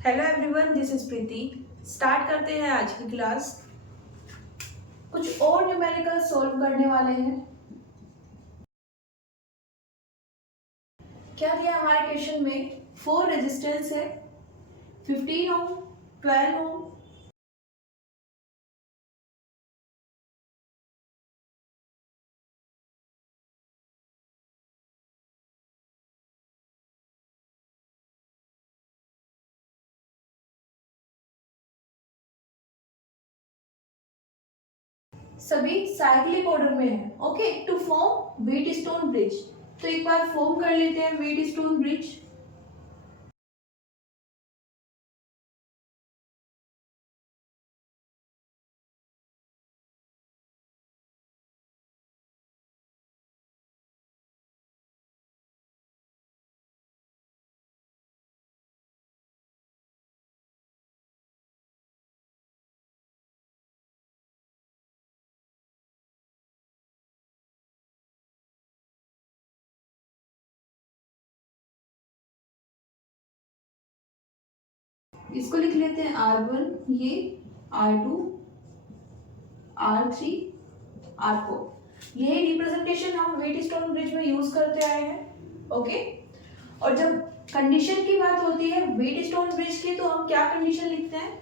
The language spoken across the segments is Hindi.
Hello everyone, this is Preeti. Start करते हैं आज की क्लास। कुछ और न्यूमेरिकल सॉल्व करने वाले हैं। क्या दिया हमारे क्वेश्चन में? 4 रेजिस्टेंस है, 15 ओम, 12 ओम, सभी साइक्लिक ऑर्डर में है। Okay, to form Wheatstone bridge. तो एक बार फॉर्म कर लेते हैं व्हीट स्टोन ब्रिज। इसको लिख लेते हैं R1, ये R2, R3, R4। यही रिप्रेजेंटेशन हम व्हीट स्टोन ब्रिज में यूज करते आए हैं। ओके, और जब कंडीशन की बात होती है व्हीट स्टोन ब्रिज की, तो हम क्या कंडीशन लिखते हैं?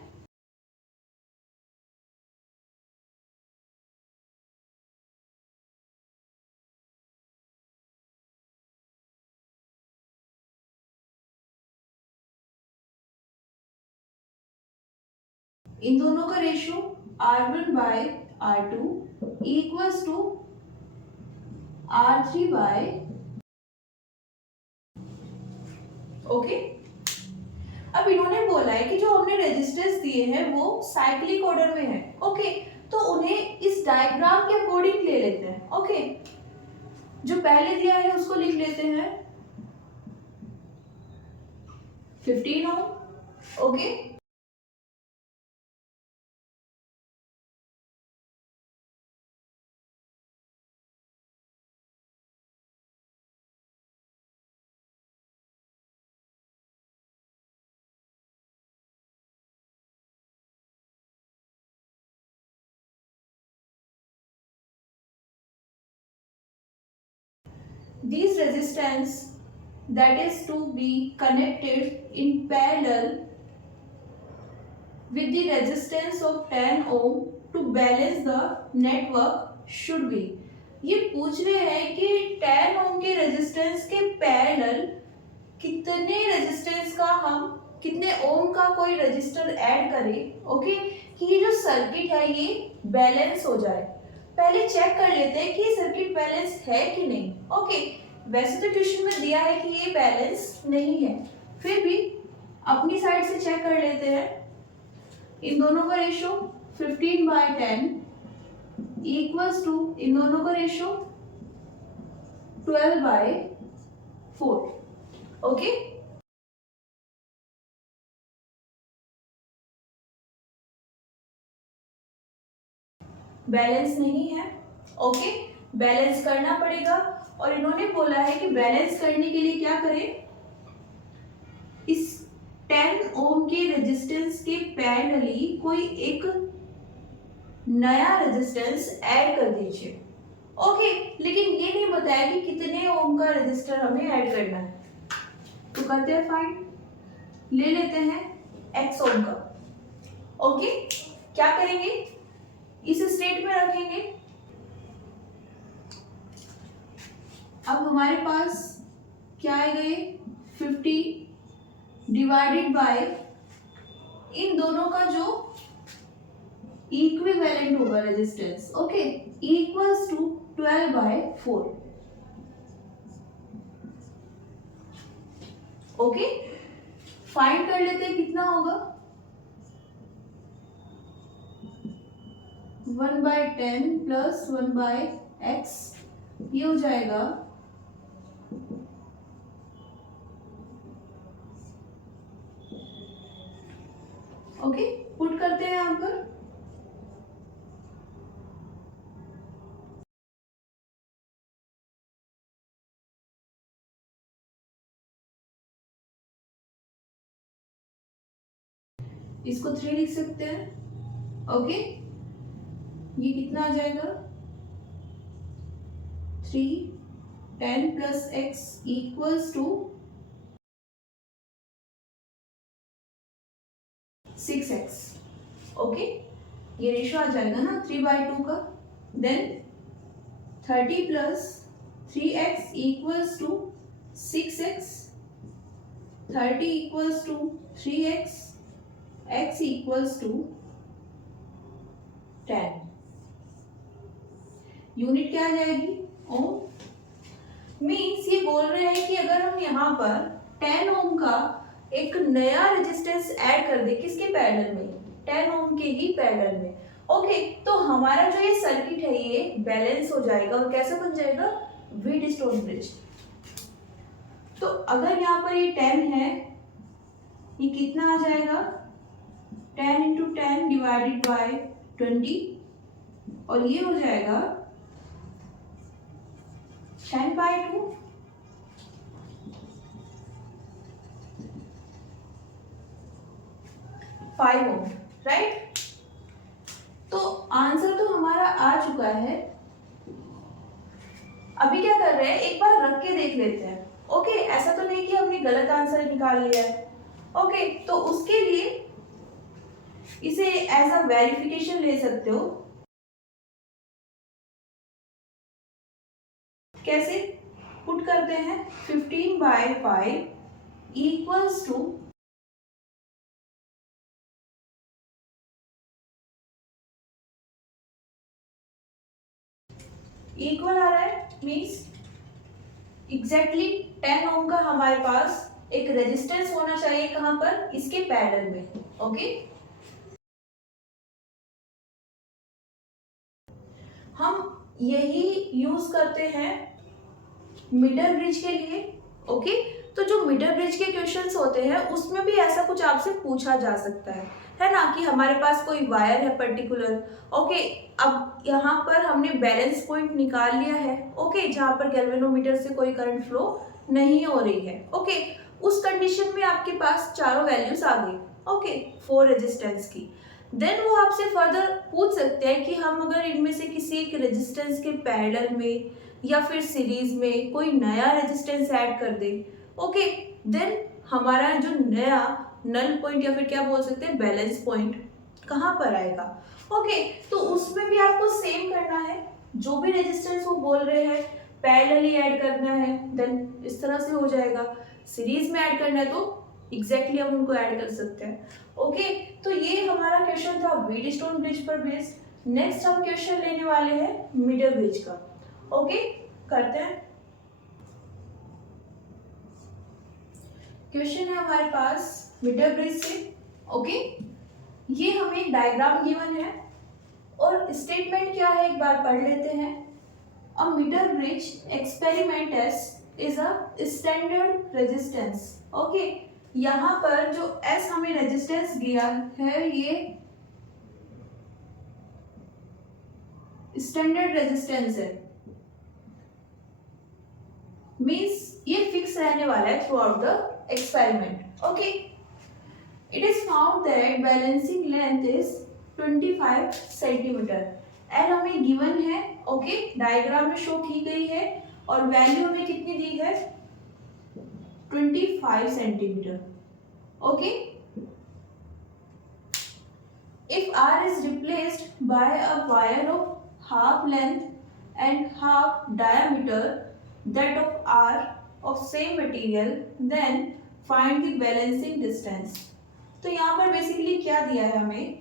इन दोनों का ratio R1/R2 equals to R3/। Okay, अब इन्होंने बोला है कि जो हमने रेजिस्टेंस दिए हैं वो साइक्लिक ऑर्डर में है। ओके, तो उन्हें इस डायग्राम के अकॉर्डिंग ले लेते हैं। ओके, जो पहले दिया है उसको लिख लेते हैं 15 ohm. Okay, these resistance that is to be connected in parallel with the resistance of 10 ohm to balance the network should be। ये पूछ रहे हैं कि 10 ओम के रेजिस्टेंस के पैरेलल कितने रेजिस्टेंस का हम कितने ओम का कोई रजिस्टर ऐड करें। ओके, कि ये जो सर्किट है ये बैलेंस हो जाए। पहले चेक कर लेते हैं कि ये सर्किट बैलेंस है कि नहीं। ओके, वैसे तो क्वेश्चन में दिया है कि ये बैलेंस नहीं है, फिर भी अपनी साइड से चेक कर लेते हैं। इन दोनों का रेशियो 15/10 इक्वल्स टू इन दोनों का रेशियो 12/4। ओके, बैलेंस नहीं है। ओके, बैलेंस करना पड़ेगा, और इन्होंने बोला है कि बैलेंस करने के लिए क्या करें, इस 10 ओम के रेजिस्टेंस के पैरेलली कोई एक नया रेजिस्टेंस ऐड कर दीजिए। ओके, लेकिन ये नहीं बताया कि कितने ओम का रेजिस्टर हमें ऐड करना है। तो करते हैं फाइंड, ले लेते हैं x ओम का। ओके, क्या करेंगे, इस स्टेट में रखेंगे। अब हमारे पास क्या आएगा, ये 50 डिवाइडेड बाय इन दोनों का जो इक्विवेलेंट होगा resistance. Okay, equals to 12/4। Okay, find कर लेते हैं कितना होगा। 1/10 प्लस 1/x, ये हो जाएगा ओके, पुट करते हैं यहाँ पर। इसको 3 लिख सकते हैं। ओके, ये कितना आ जाएगा 3 10 plus x equals to 6x। Okay, ये रेशो आ जाएगा ना 3/2 का। Then 30 plus 3x equals to 6x, 30 equals to 3x, x equals to 10। Unit क्या आ जाएगी ओम। मीन्स ये बोल रहे हैं कि अगर हम यहाँ पर 10 ओम का एक नया रेजिस्टेंस ऐड कर दे, किसके पैरेलल में, 10 ओम के ही पैरेलल में। ओके, तो हमारा जो ये सर्किट है ये बैलेंस हो जाएगा और कैसे बन जाएगा, व्हीटस्टोन ब्रिज। तो अगर यहाँ पर ये 10 है, ये कितना आ जाएगा 10 इंटू 10 डिवाइडेड बाय 20 और ये हो जाएगा 10/2। 5 ओम, राइट। तो आंसर तो हमारा आ चुका है। अभी क्या कर रहे हैं, एक बार रख के देख लेते हैं। ओके, ऐसा तो नहीं कि हमने गलत आंसर निकाल लिया है। ओके, तो उसके लिए इसे एज अ वेरिफिकेशन ले सकते हो। कैसे पुट करते हैं, 15/5 इक्वल्स टू इक्वल आ रहा है, मीन्स एग्जैक्टली 10 ओम का हमारे पास एक रेजिस्टेंस होना चाहिए, कहां पर, इसके पैरेलल में। ओके, हम यही यूज करते हैं मीटर ब्रिज के लिए। ओके, तो जो मीटर ब्रिज के क्वेश्चंस होते हैं उसमें भी ऐसा कुछ आपसे पूछा जा सकता है ना, कि हमारे पास कोई वायर है पर्टिकुलर। ओके, अब यहाँ पर हमने बैलेंस पॉइंट निकाल लिया है। ओके, जहाँ पर गैल्वेनोमीटर से कोई करंट फ्लो नहीं हो रही है। ओके, उस कंडीशन में आपके पास चारों वैल्यूज आ गई। ओके, 4 रेजिस्टेंस की। देन वो आपसे फर्दर पूछ सकते हैं कि हम अगर इनमें से किसी एक रेजिस्टेंस के पैरेलल में या फिर सीरीज में कोई नया रेजिस्टेंस ऐड कर दे। ओके, देन हमारा जो नया नल पॉइंट या फिर क्या बोल सकते हैं बैलेंस पॉइंट कहाँ पर आएगा। ओके, तो उसमें भी आपको सेम करना है, जो भी रेजिस्टेंस वो बोल रहे हैं पैरेलली ऐड करना है। देन इस तरह से हो जाएगा। सीरीज में ऐड करना है तो एग्जैक्टली हम उनको ऐड कर सकते हैं। ओके, तो ये हमारा क्वेश्चन था व्हीटस्टोन ब्रिज पर बेस्ड। नेक्स्ट हम क्वेश्चन लेने वाले हैं मीटर ब्रिज का। ओके, करते हैं। क्वेश्चन है हमारे पास मीटर ब्रिज से। ओके, ये हमें एक डायग्राम गिवन है और स्टेटमेंट क्या है एक बार पढ़ लेते हैं। A metre bridge experiment test is a standard resistance. Okay, यहाँ पर जो एस हमें रेजिस्टेंस दिया है ये स्टैंडर्ड रेजिस्टेंस है, मीन्स ये फिक्स रहने वाला है throughout the experiment. Okay, it is found that balancing length is 25 centimetre. L हमें गिवन है। ओके, डायग्राम में शो की गई है और वैल्यू हमें कितनी दी है 25 centimetre. Okay, if R is replaced by a wire of half length and half diameter that of R of same material, then find the balancing distance। तो यहाँ पर बेसिकली क्या दिया है हमें,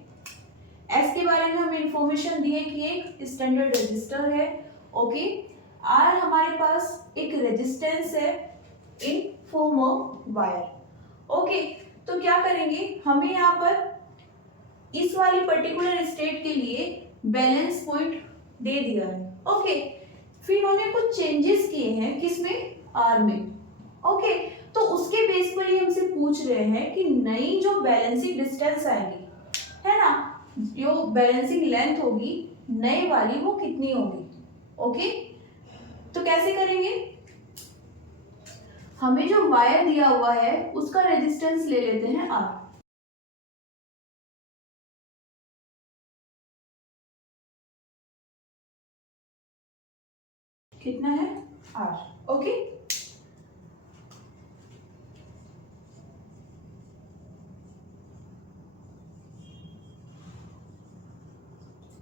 S के बारे में हमें इंफॉर्मेशन दी है कि एक स्टैंडर्ड रेजिस्टर है। ओके, R हमारे पास एक रेजिस्टेंस है in form of wire. Okay, तो क्या करेंगे, हमें यहाँ पर इस वाली पर्टिकुलर स्टेट के लिए बैलेंस पॉइंट दे दिया है। ओके, फिर उन्होंने कुछ चेंजेस किए हैं किसमें, आर में। ओके, तो उसके बेस पर ये हमसे पूछ रहे हैं कि नई जो बैलेंसिंग डिस्टेंस आएगी, है ना, जो बैलेंसिंग लेंथ होगी नई वाली वो कितनी होगी। ओके, तो कैसे करेंगे, हमें जो वायर दिया हुआ है उसका रेजिस्टेंस ले लेते हैं आर। कितना है R। ओके,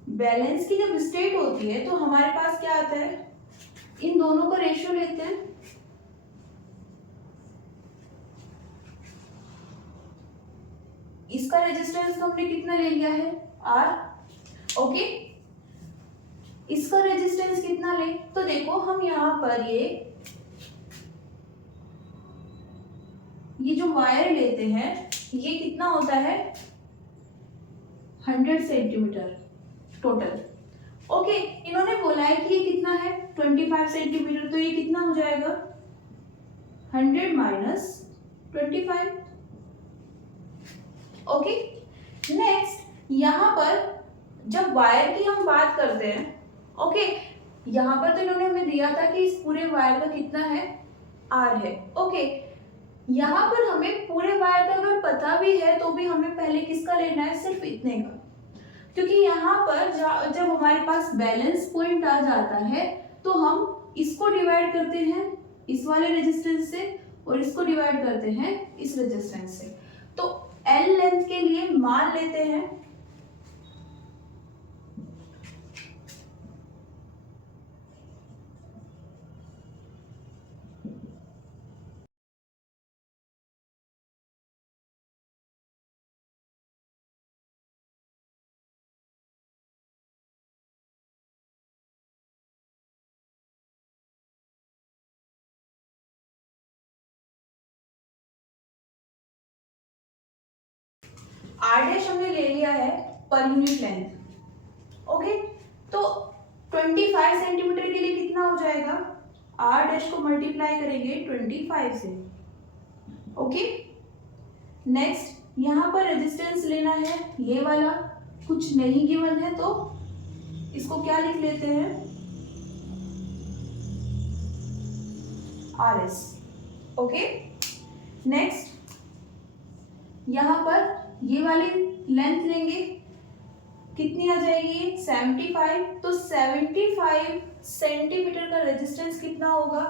बैलेंस की जब स्टेट होती है तो हमारे पास क्या आता है, इन दोनों का रेशियो लेते हैं। इसका रेजिस्टेंस तो हमने कितना ले लिया है R। ओके, इसका रेजिस्टेंस कितना ले, तो देखो हम यहाँ पर ये जो वायर लेते हैं ये कितना होता है 100 सेंटीमीटर टोटल। ओके, इन्होंने बोला है कि ये कितना है 25 सेंटीमीटर, तो ये कितना हो जाएगा 100 माइनस 25। ओके, नेक्स्ट यहाँ पर जब वायर की हम बात करते हैं, ओके, यहाँ पर तो इन्होंने हमें दिया था कि इस पूरे वायर का कितना है R है। ओके, यहाँ पर हमें पूरे वायर का अगर पता भी है तो भी हमें पहले किसका लेना है, सिर्फ इतने का, क्योंकि यहाँ पर जब हमारे पास बैलेंस पॉइंट आ जाता है तो हम इसको डिवाइड करते हैं इस वाले रेजिस्टेंस से और इसको डिवाइड करते हैं इस रेजिस्टेंस से। तो L लेंथ के लिए मान लेते हैं R डैश हमने ले लिया है पर यूनिट लेंथ। ओके, तो 25 सेंटीमीटर के लिए कितना हो जाएगा, R डैश को मल्टीप्लाई करेंगे 25 से। ओके, नेक्स्ट यहाँ पर रेजिस्टेंस लेना है ये वाला, कुछ नहीं गिवन है तो इसको क्या लिख लेते हैं RS। ओके, नेक्स्ट यहाँ पर ये वाली लेंथ लेंगे, कितनी आ जाएगी 75, तो 75 सेंटीमीटर का रेजिस्टेंस कितना होगा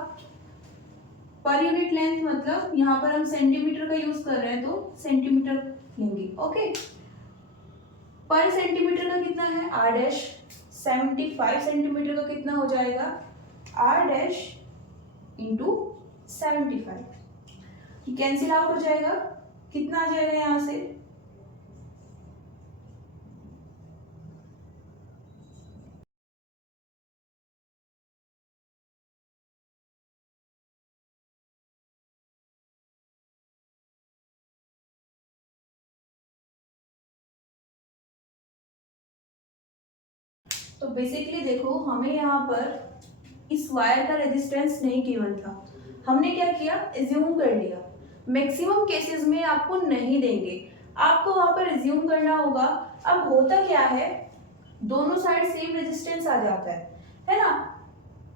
पर यूनिट लेंथ, मतलब यहाँ पर हम सेंटीमीटर का यूज कर रहे हैं तो सेंटीमीटर लेंगे। ओके, पर सेंटीमीटर का कितना है R डैश, 75 सेंटीमीटर का कितना हो जाएगा R dash into 75, cancel out हो जाएगा, कितना आ जाएगा यहाँ से तो बेसिकली देखो हमें यहाँ पर इस वायर का रेजिस्टेंस नहीं गिवन था, हमने क्या किया एज्यूम कर लिया। मैक्सिमम केसेस में आपको नहीं देंगे, आपको वहां पर एज्यूम करना होगा। अब होता क्या है, दोनों साइड सेम रेजिस्टेंस आ जाता है ना,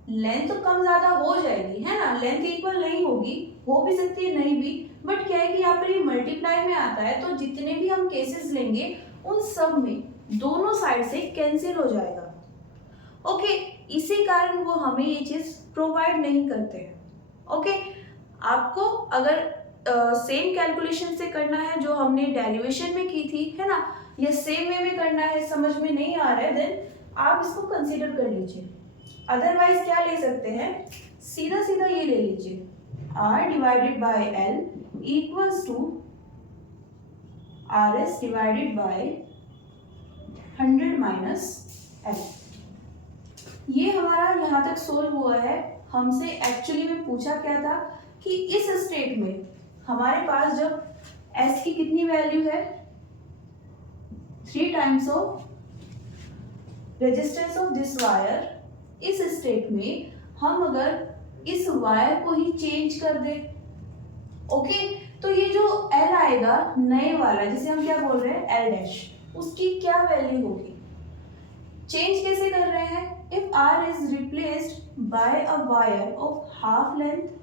लेंथ तो कम ज्यादा हो जाएगी है ना, लेंथ इक्वल नहीं होगी, हो भी सकती है नहीं भी, बट क्या है कि यहाँ पर ये मल्टीप्लाई में आता है तो जितने भी हम केसेस लेंगे उन सब में दोनों साइड से कैंसिल हो जाएगा। ओके, इसी कारण वो हमें ये चीज प्रोवाइड नहीं करते हैं। ओके, आपको अगर सेम कैलकुलेशन से करना है जो हमने डेरिवेशन में की थी है ना, या सेम वे में करना है, समझ में नहीं आ रहा है, देन आप इसको कंसीडर कर लीजिए। अदरवाइज क्या ले सकते हैं, सीधा सीधा ये ले लीजिए R divided by L equals to RS divided by 100 minus L। ये हमारा यहाँ तक सोल्व हुआ है। हमसे एक्चुअली में पूछा क्या था कि इस स्टेट में हमारे पास जब S की कितनी वैल्यू है 3 times of resistance of this wire, इस स्टेट में हम अगर इस वायर को ही चेंज कर दे, ओके, तो ये जो L आएगा नए वाला जिसे हम क्या बोल रहे हैं L डैश, उसकी क्या वैल्यू होगी, चेंज कैसे कर रहे हैं, if R is replaced by a wire of half length,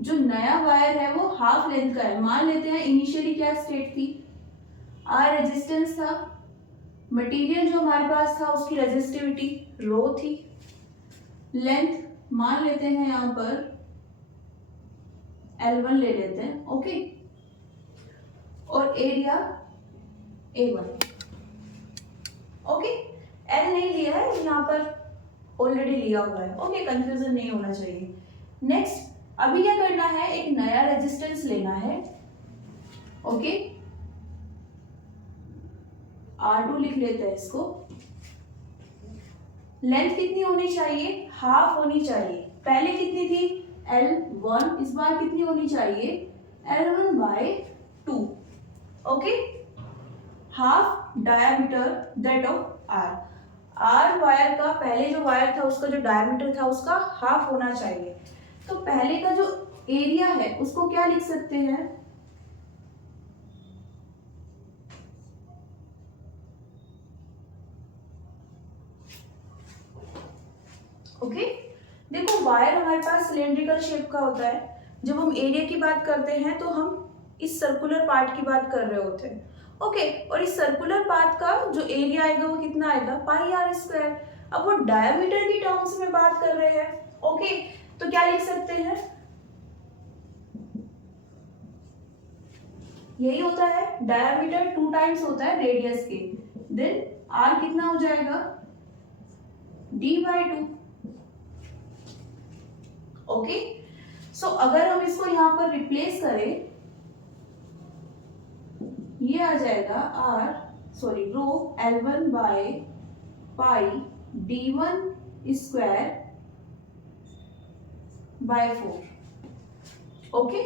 जो नया वायर है वो हाफ लेंथ का है, मान लेते हैं इनिशियली क्या स्टेट थी, R रेजिस्टेंस था, मटेरियल जो हमारे पास था उसकी रेजिस्टिविटी रो थी, लेंथ मान लेते हैं यहाँ पर L1 ले लेते हैं, ओके, और एरिया A1, ओके। L नहीं लिया है यहाँ पर, ऑलरेडी लिया हुआ है, ओके, कंफ्यूजन नहीं होना चाहिए। नेक्स्ट अभी क्या करना है, एक नया रेजिस्टेंस लेना है, ओके, R2 लिख लेते हैं इसको। लेंथ कितनी होनी चाहिए, हाफ होनी चाहिए। पहले कितनी थी L1, इस बार कितनी होनी चाहिए L1/2, okay. Half diameter that of R wire का, पहले जो वायर था उसका जो डायमीटर था उसका हाफ होना चाहिए। तो पहले का जो एरिया है उसको क्या लिख सकते हैं, ओके। देखो वायर हमारे पास सिलेंड्रिकल शेप का होता है, जब हम एरिया की बात करते हैं तो हम इस सर्कुलर पार्ट की बात कर रहे होते हैं, ओके। और इस सर्कुलर पार्ट का जो एरिया आएगा वो कितना आएगा, πr²। अब वो डायमीटर की टर्म्स में बात कर रहे हैं, ओके, तो क्या लिख सकते हैं, यही होता है, डायमीटर 2 टाइम्स होता है रेडियस के, देन r कितना हो जाएगा d/2, ओके। सो अगर हम इसको यहां पर रिप्लेस करें, ये आ जाएगा रो L1/πd1²/4, ओके।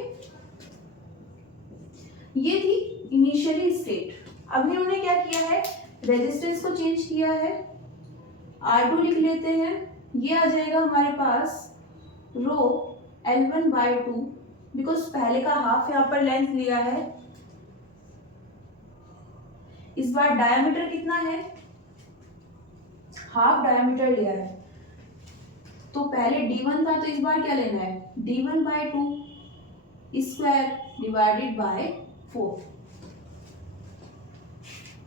ये थी इनिशियली स्टेट। अब इन्होंने क्या किया है, रेजिस्टेंस को चेंज किया है, R2 लिख लेते हैं, ये आ जाएगा हमारे पास रो L1/2, बिकॉज पहले का हाफ यहाँ पर लेंथ लिया है, इस बार डायमीटर कितना है, हाफ डायमीटर लिया है, तो पहले D1 था तो इस बार क्या लेना है, d1/2²/4,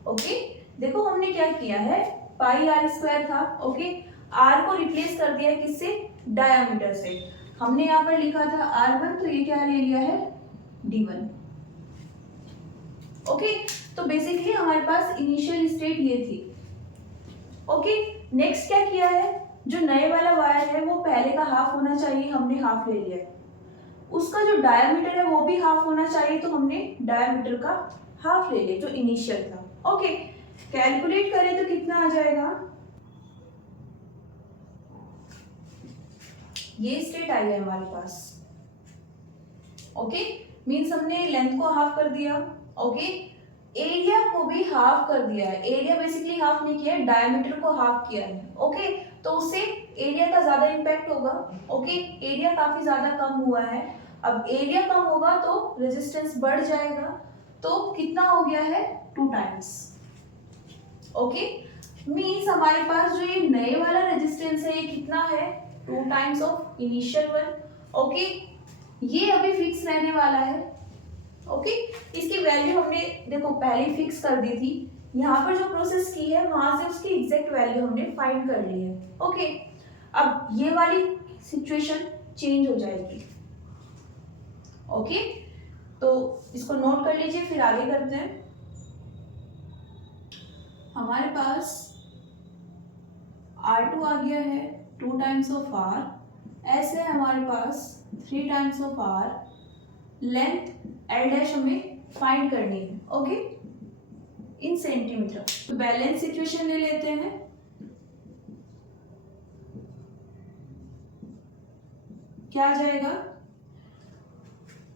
ओके। देखो हमने क्या किया है, πr² था, ओके, r को रिप्लेस कर दिया है किससे, डायमीटर से। हमने यहाँ पर लिखा था R1, तो ये क्या ले लिया है D1, ओके। तो बेसिकली हमारे पास इनिशियल स्टेट ये थी, ओके। नेक्स्ट क्या किया है, जो नए वाला वायर है वो पहले का हाफ होना चाहिए, हमने हाफ ले लिया है। उसका जो डायमीटर है वो भी हाफ होना चाहिए, तो हमने डायमीटर का हाफ ले लिया जो इनिशियल था, ओके। कैलकुलेट करें तो कितना आ जाएगा, ये स्टेट आई है हमारे पास, ओके। मीन्स हमने लेंथ को हाफ कर दिया, ओके, एरिया को भी हाफ कर दिया है। एरिया बेसिकली हाफ नहीं किया है, डायमीटर को हाफ किया है, ओके। तो उससे एरिया का ज्यादा इम्पैक्ट होगा, ओके। एरिया काफी ज्यादा कम हुआ है, अब एरिया कम होगा तो रेजिस्टेंस बढ़ जाएगा, तो कितना हो गया है 2 टाइम्स, ओके। मीन्स हमारे पास जो ये नए वाला रेजिस्टेंस है ये कितना है, 2 times of initial one, okay. ये अभी फिक्स रहने वाला है, ओके। इसकी वैल्यू हमने देखो पहले ही फिक्स कर दी थी, यहाँ पर जो प्रोसेस की है वहां से उसकी एग्जैक्ट वैल्यू हमने फाइंड कर ली है, ओके। अब ये वाली सिचुएशन चेंज हो जाएगी, ओके। तो इसको नोट कर लीजिए, फिर आगे करते हैं। हमारे पास R2 आ गया है 2 टाइम्स ऑफ R, ऐसे हमारे पास 3 times of R, length L' हमें फाइंड करनी है, ओके, इन सेंटीमीटर। तो बैलेंस सिचुएशन ले लेते हैं, क्या आ जाएगा,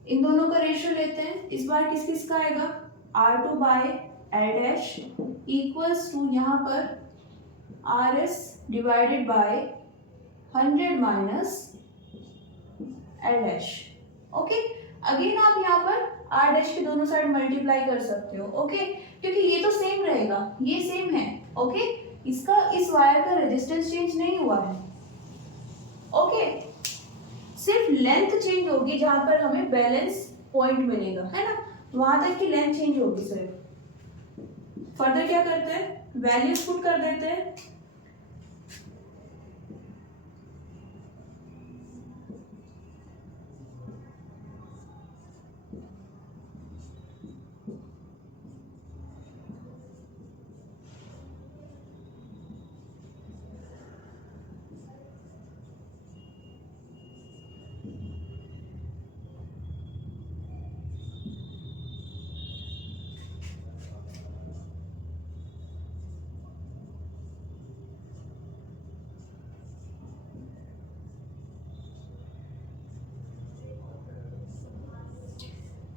इन दोनों का रेशियो लेते हैं, इस बार किस किस का आएगा, R2/L' इक्वल्स टू यहाँ पर RS divided by 100 minus L', okay. Again आप यहाँ पर R' के दोनों साइड मल्टीप्लाई कर सकते हो, ओके, क्योंकि ये तो सेम रहेगा, ये सेम है, ओके। इसका इस वायर का रेजिस्टेंस चेंज नहीं हुआ है, ओके। सिर्फ लेंथ चेंज होगी, जहां पर हमें बैलेंस पॉइंट मिलेगा, है ना, वहां तक की लेंथ चेंज होगी सिर्फ। फर्दर क्या करते हैं, वैल्यूज पुट कर देते हैं।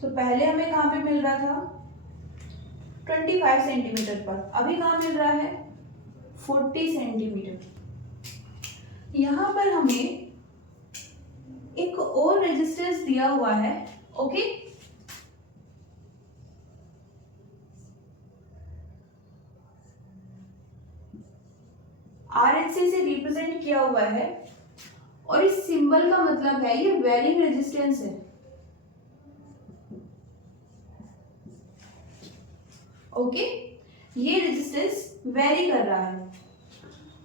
तो पहले हमें कहाँ पे मिल रहा था 25 सेंटीमीटर पर, अभी कहाँ मिल रहा है 40 सेंटीमीटर। यहाँ पर हमें एक और रेजिस्टेंस दिया हुआ है, ओके। RHC से रिप्रेजेंट किया हुआ है और इस सिंबल का मतलब है ये वेरिंग रेजिस्टेंस है, ओके। ये रेजिस्टेंस वेरी कर रहा है।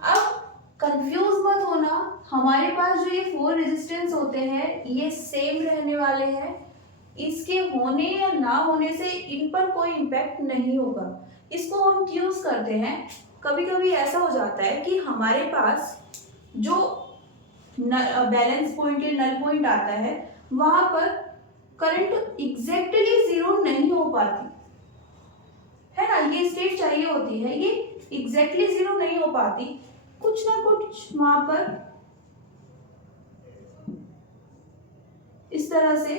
अब कंफ्यूज मत होना, हमारे पास जो ये 4 रेजिस्टेंस होते हैं ये सेम रहने वाले हैं, इसके होने या ना होने से इन पर कोई इम्पैक्ट नहीं होगा। इसको हम यूज करते हैं, कभी कभी ऐसा हो जाता है कि हमारे पास जो बैलेंस पॉइंट या नल पॉइंट आता है वहां पर करंट एग्जैक्टली जीरो नहीं हो पाती है ना, ये स्टेट चाहिए होती है, ये एग्जैक्टली जीरो नहीं हो पाती, कुछ ना कुछ वहां पर इस तरह से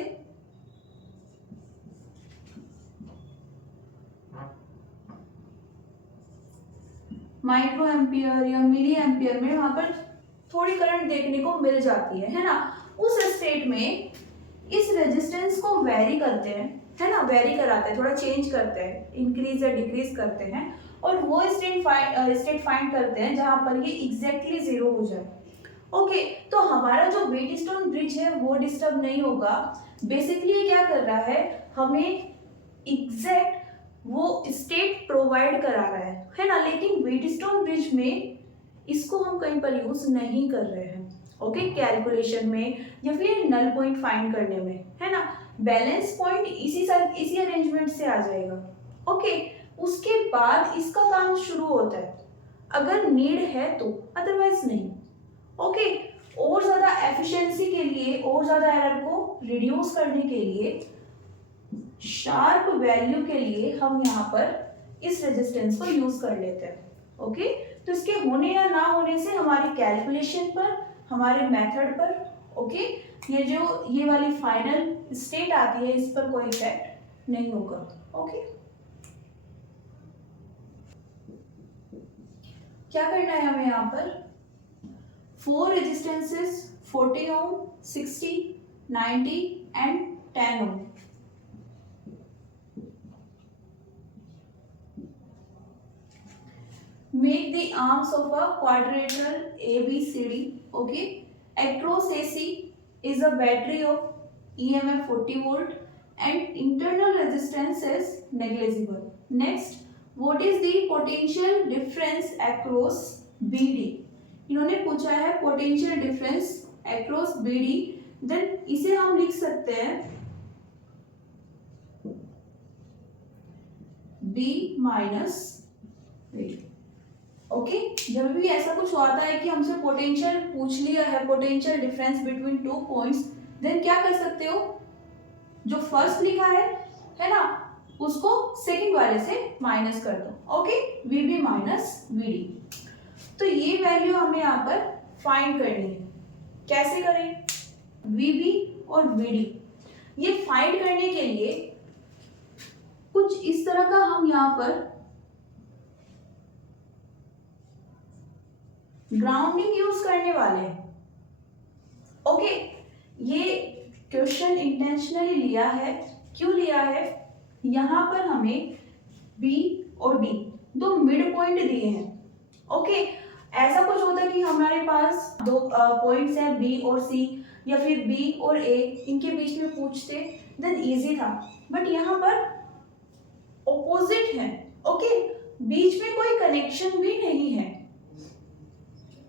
माइक्रो एम्पियर या मिली एम्पियर में वहां पर थोड़ी करंट देखने को मिल जाती है ना। उस स्टेट में इस रेजिस्टेंस को वेरी करते हैं, है ना, वेरी कराते हैं, थोड़ा चेंज करते हैं, इंक्रीज या डिक्रीज करते हैं और वो स्टेट फाइंड करते हैं जहां पर ये एग्जैक्टली जीरो हो जाए, ओके। तो हमारा जो व्हीटस्टोन ब्रिज है वो डिस्टर्ब नहीं होगा। बेसिकली ये क्या कर रहा है, हमें एग्जैक्ट वो स्टेट प्रोवाइड करा रहा है ना, लेकिन व्हीटस्टोन ब्रिज में इसको हम कहीं पर यूज नहीं कर रहे हैं, ओके, कैलकुलेशन में या फिर नल पॉइंट फाइंड करने में, है ना। बैलेंस पॉइंट इसी अरेंजमेंट से आ जाएगा, ओके। उसके बाद इसका काम शुरू होता है अगर नीड है तो, अदरवाइज नहीं, ओके। और ज्यादा एफिशिएंसी के लिए और ज्यादा एरर को रिड्यूस करने के लिए, शार्प वैल्यू के लिए हम यहाँ पर इस रेजिस्टेंस को यूज कर लेते हैं, ओके। तो इसके होने या ना होने से हमारी कैलकुलेशन पर, हमारे मेथड पर, ओके, ये वाली फाइनल स्टेट आती है इस पर कोई इफेक्ट नहीं होगा, ओके। क्या करना है हमें यहाँ पर 4 resistances 40 ohm, 60, 90 and 10 ohm. Make the arms of a quadrilateral ABCD, okay. Across AC is a battery of EMF 40 volt and internal resistance is negligible. Next, what is the potential difference across BD? इन्होंने पूछा है potential difference across BD, then इसे हम लिख सकते हैं B minus B, ओके। जब भी ऐसा कुछ होता है कि हमसे पोटेंशियल पूछ लिया है, potential difference between 2 points, then क्या कर सकते हो, जो फर्स्ट लिखा है ना, उसको सेकंड वाले से माइनस कर दो, ओके, VB माइनस VD। तो ये वैल्यू हमें यहाँ पर फाइंड करनी है। कैसे करें, VB और VD ये फाइंड करने के लिए कुछ इस तरह का हम यहाँ पर ग्राउंडिंग यूज करने वाले हैं, ओके। ये क्वेश्चन इंटेंशनली लिया है, क्यों लिया है, यहां पर हमें B और D दो मिड पॉइंट दिए हैं, ओके। ऐसा कुछ होता है कि हमारे पास दो पॉइंट्स हैं B और C या फिर B और A, इनके बीच में पूछते देन इजी था, बट यहाँ पर ऑपोजिट है, ओके। बीच में कोई कनेक्शन भी नहीं है,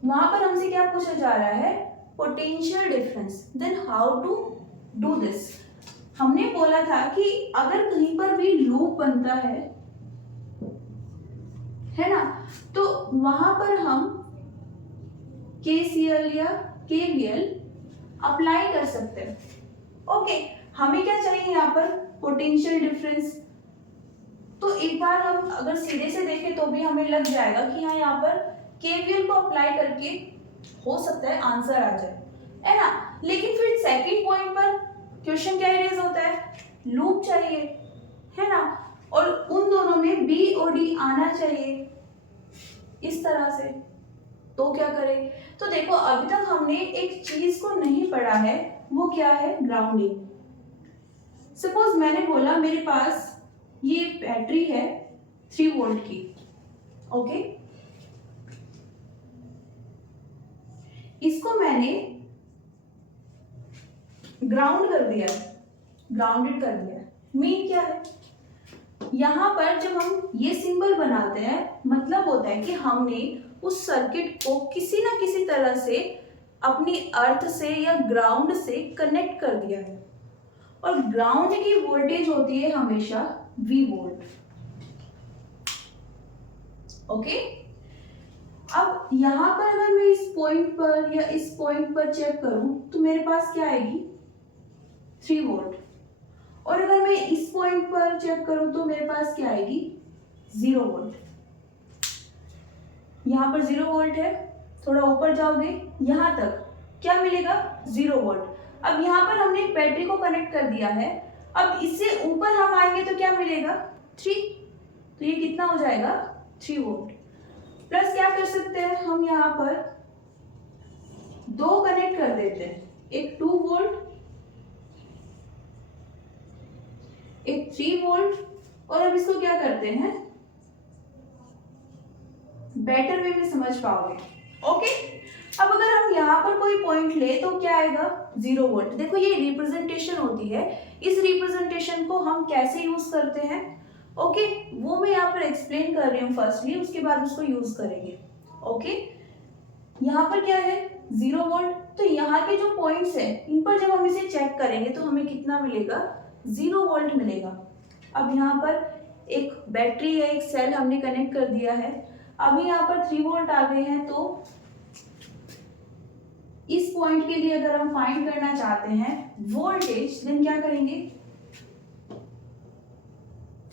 वहां पर हमसे क्या पूछा जा रहा है, potential difference. Then how to do this. हमने बोला था कि अगर कहीं पर भी लूप बनता है ना, तो वहां पर हम केसीएल या केवीएल अप्लाई कर सकते हैं। ओके, हमें क्या चाहिए यहाँ पर, पोटेंशियल डिफरेंस। तो एक बार हम अगर सीधे से देखें तो भी हमें लग जाएगा कि हाँ, यहाँ पर केवीएल को अप्लाई करके हो सकता है आंसर आ जाए, है ना। लेकिन फिर सेकंड पॉइंट पर क्वेश्चन क्या रेज होता है, लूप चाहिए, है ना, और उन दोनों में बी और डी आना चाहिए इस तरह से। तो क्या करें, तो देखो अभी तक हमने एक चीज को नहीं पढ़ा है, वो क्या है, ग्राउंडिंग। सपोज मैंने बोला मेरे पास ये बैटरी है 3 वोल्ट की, ओके, इसको मैंने ग्राउंड कर दिया, ग्राउंडेड कर दिया। मीन क्या है, यहां पर जब हम ये सिंबल बनाते हैं मतलब होता है कि हमने उस सर्किट को किसी ना किसी तरह से अपनी अर्थ से या ग्राउंड से कनेक्ट कर दिया है, और ग्राउंड की वोल्टेज होती है हमेशा V वोल्ट। ओके, अब यहां पर अगर मैं इस पॉइंट पर या इस पॉइंट पर चेक करूं तो मेरे पास क्या आएगी, 3 वोल्ट, और अगर मैं इस पॉइंट पर चेक करूं तो मेरे पास क्या आएगी, 0 वोल्ट। यहां पर 0 वोल्ट है, थोड़ा ऊपर जाओगे यहां तक क्या मिलेगा, 0 वोल्ट। अब यहां पर हमने एक बैटरी को कनेक्ट कर दिया है, अब इससे ऊपर हम आएंगे तो क्या मिलेगा, 3, तो ये कितना हो जाएगा, 3 वोल्ट। प्लस क्या कर सकते हैं हम, यहाँ पर 2 कनेक्ट कर देते हैं, एक 2 वोल्ट, एक 3 वोल्ट, और अब इसको क्या करते हैं, बेटर वे में समझ पाओगे। ओके, अब अगर हम यहाँ पर कोई पॉइंट ले तो क्या आएगा, 0 वोल्ट। देखो ये रिप्रेजेंटेशन होती है, इस रिप्रेजेंटेशन को हम कैसे यूज करते हैं, ओके, वो मैं यहाँ पर एक्सप्लेन कर रही हूँ फर्स्टली, उसके बाद उसको यूज करेंगे। ओके, यहाँ पर क्या है, 0 वोल्ट, तो यहाँ के जो पॉइंट्स है इन पर जब हम इसे चेक करेंगे तो हमें कितना मिलेगा, 0 वोल्ट मिलेगा। अब यहाँ पर एक बैटरी है, एक सेल हमने कनेक्ट कर दिया है, अभी यहाँ पर 3 वोल्ट आ गए हैं, तो इस पॉइंट के लिए अगर हम फाइंड करना चाहते हैं वोल्टेज, देन क्या करेंगे,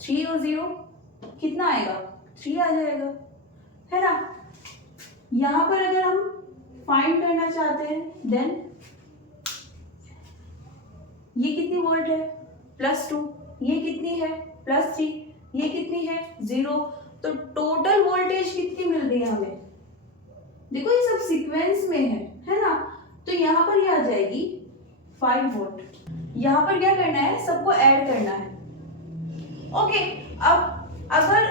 3 और 0 कितना आएगा, 3 आ जाएगा, है ना। यहां पर अगर हम फाइंड करना चाहते हैं देन ये कितनी वोल्ट है, +2, ये कितनी है, +3, ये कितनी है, 0, तो टोटल वोल्टेज कितनी मिल रही है हमें, देखो ये सब सीक्वेंस में है ना, तो यहाँ पर ये आ जाएगी 5 वोल्ट। यहाँ पर क्या करना है, सबको ऐड करना है। ओके, अब अगर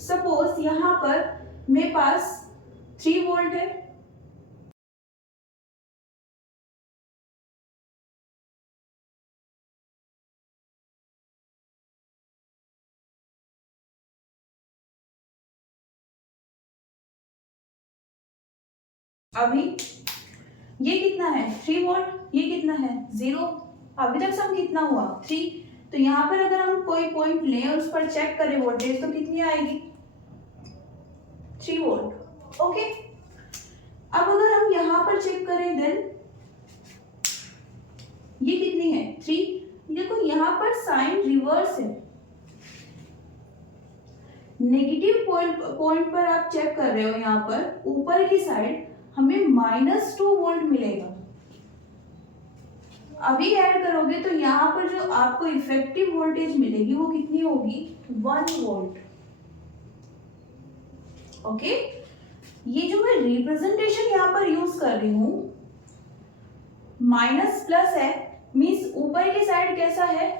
सपोज यहाँ पर मेरे पास 3 वोल्ट है, अभी ये कितना है, 3 वोल्ट, ये कितना है, 0, अभी तक सम कितना हुआ, 3, तो यहाँ पर अगर हम कोई पॉइंट लें और उस पर चेक करें वोल्टेज तो कितनी आएगी, 3 वोल्ट। ओके, अब अगर हम यहाँ पर चेक करें देन ये कितनी है, 3, देखो यहाँ पर साइन रिवर्स है, नेगेटिव पॉइंट पर आप चेक कर रहे हो, यहाँ पर ऊपर की साइड हमें -2 वोल्ट मिलेगा। अभी ऐड करोगे तो यहाँ पर जो आपको इफेक्टिव वोल्टेज मिलेगी वो कितनी होगी, 1 वोल्ट। ओके, ये जो मैं रिप्रेजेंटेशन यहाँ पर यूज कर रही हूँ, माइनस प्लस है, मीन्स ऊपर की साइड कैसा है,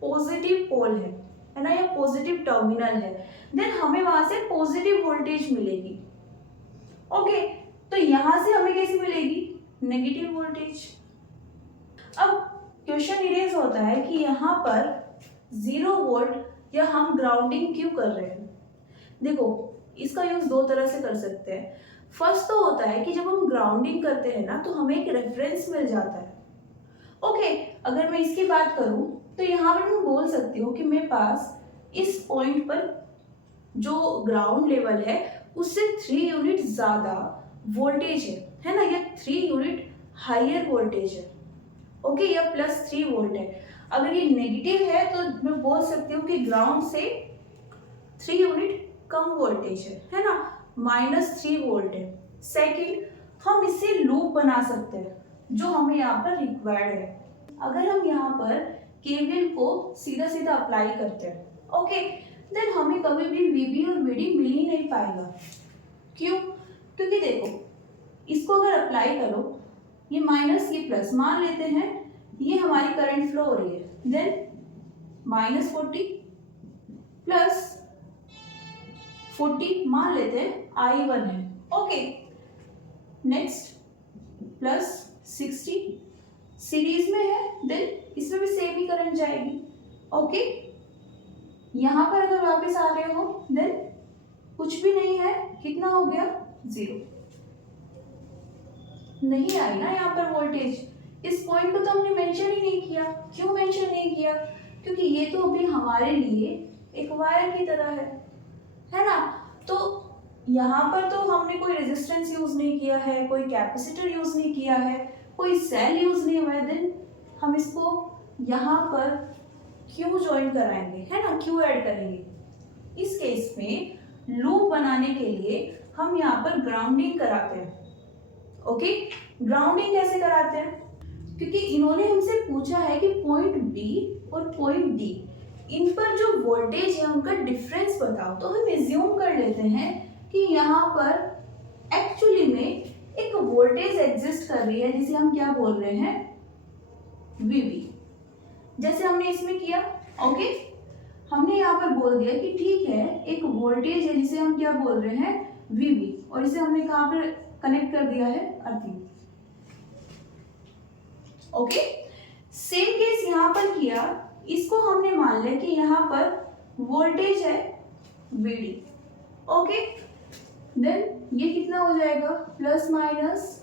पॉजिटिव पोल है ना, या पॉजिटिव टर्मिनल है, देन हमें वहां से पॉजिटिव वोल्टेज मिलेगी। ओके, तो यहां से हमें कैसी मिलेगी, नेगेटिव वोल्टेज। अब क्वेश्चन इरेज होता है कि यहाँ पर 0 वोल्ट या हम ग्राउंडिंग क्यों कर रहे हैं, देखो इसका यूज दो तरह से कर सकते हैं। फर्स्ट तो होता है कि जब हम ग्राउंडिंग करते हैं ना तो हमें एक रेफरेंस मिल जाता है। ओके, अगर मैं इसकी बात करूं तो यहाँ पर मैं बोल सकती हूँ कि मेरे पास इस पॉइंट पर जो ग्राउंड लेवल है उससे 3 यूनिट ज़्यादा वोल्टेज है ना, या 3 यूनिट हायर वोल्टेज है। ओके, या +3 वोल्ट है। अगर ये नेगेटिव है तो मैं बोल सकती हूँ कि ग्राउंड से 3 यूनिट कम वोल्टेज है ना, -3 वोल्ट है। सेकंड, हम इससे लूप बना सकते हैं जो हमें यहाँ पर रिक्वायर्ड है। अगर हम यहाँ पर केवीएल को सीधा सीधा अप्लाई करते हैं, ओके, देन हमें कभी भी वीबी और वीडी मिल ही नहीं पाएगा। क्यों? क्योंकि देखो इसको अगर अप्लाई करो, ये माइनस ये प्लस, मान लेते हैं ये हमारी करंट फ्लो हो रही है, देन -40 प्लस 40 मान लेते हैं I1 है। ओके, नेक्स्ट प्लस 60 सीरीज में है, देन इसमें भी सेम ही करंट जाएगी। ओके, यहां पर अगर वापस आ रहे हो देन कुछ भी नहीं है, कितना हो गया 0, नहीं आई ना यहाँ पर वोल्टेज। इस पॉइंट को तो हमने मेंशन ही नहीं किया। क्यों मेंशन नहीं किया? क्योंकि ये तो अभी हमारे लिए एक वायर की तरह है ना। तो यहाँ पर तो हमने कोई रेजिस्टेंस यूज नहीं किया है, कोई कैपेसिटर यूज नहीं किया है, कोई सेल यूज नहीं हुआ है, देन हम इसको यहाँ पर क्यू ज्वाइन कराएंगे, है ना, क्यू ऐड करेंगे। इस केस में लूप बनाने के लिए हम यहाँ पर ग्राउंडिंग कराते हैं। ओके, ग्राउंडिंग कैसे कराते हैं? क्योंकि इन्होंने हमसे पूछा है कि पॉइंट बी और पॉइंट डी, इन पर जो वोल्टेज है उनका डिफरेंस बताओ। तो हम एज्यूम कर लेते हैं कि यहाँ पर एक्चुअली में एक वोल्टेज एग्जिस्ट कर रही है जिसे हम क्या बोल रहे हैं, वीबी, जैसे हमने इसमें किया। ओके, हमने यहाँ पर बोल दिया कि ठीक है एक वोल्टेज है जिसे हम क्या बोल रहे हैं, वीबी, और इसे हमने कहाँ पर कनेक्ट कर दिया है, अर्थिंग। ओके, सेम केस यहाँ पर किया, इसको हमने मान लिया कि यहाँ पर वोल्टेज है वीडी। ओके, देन ये कितना हो जाएगा, प्लस माइनस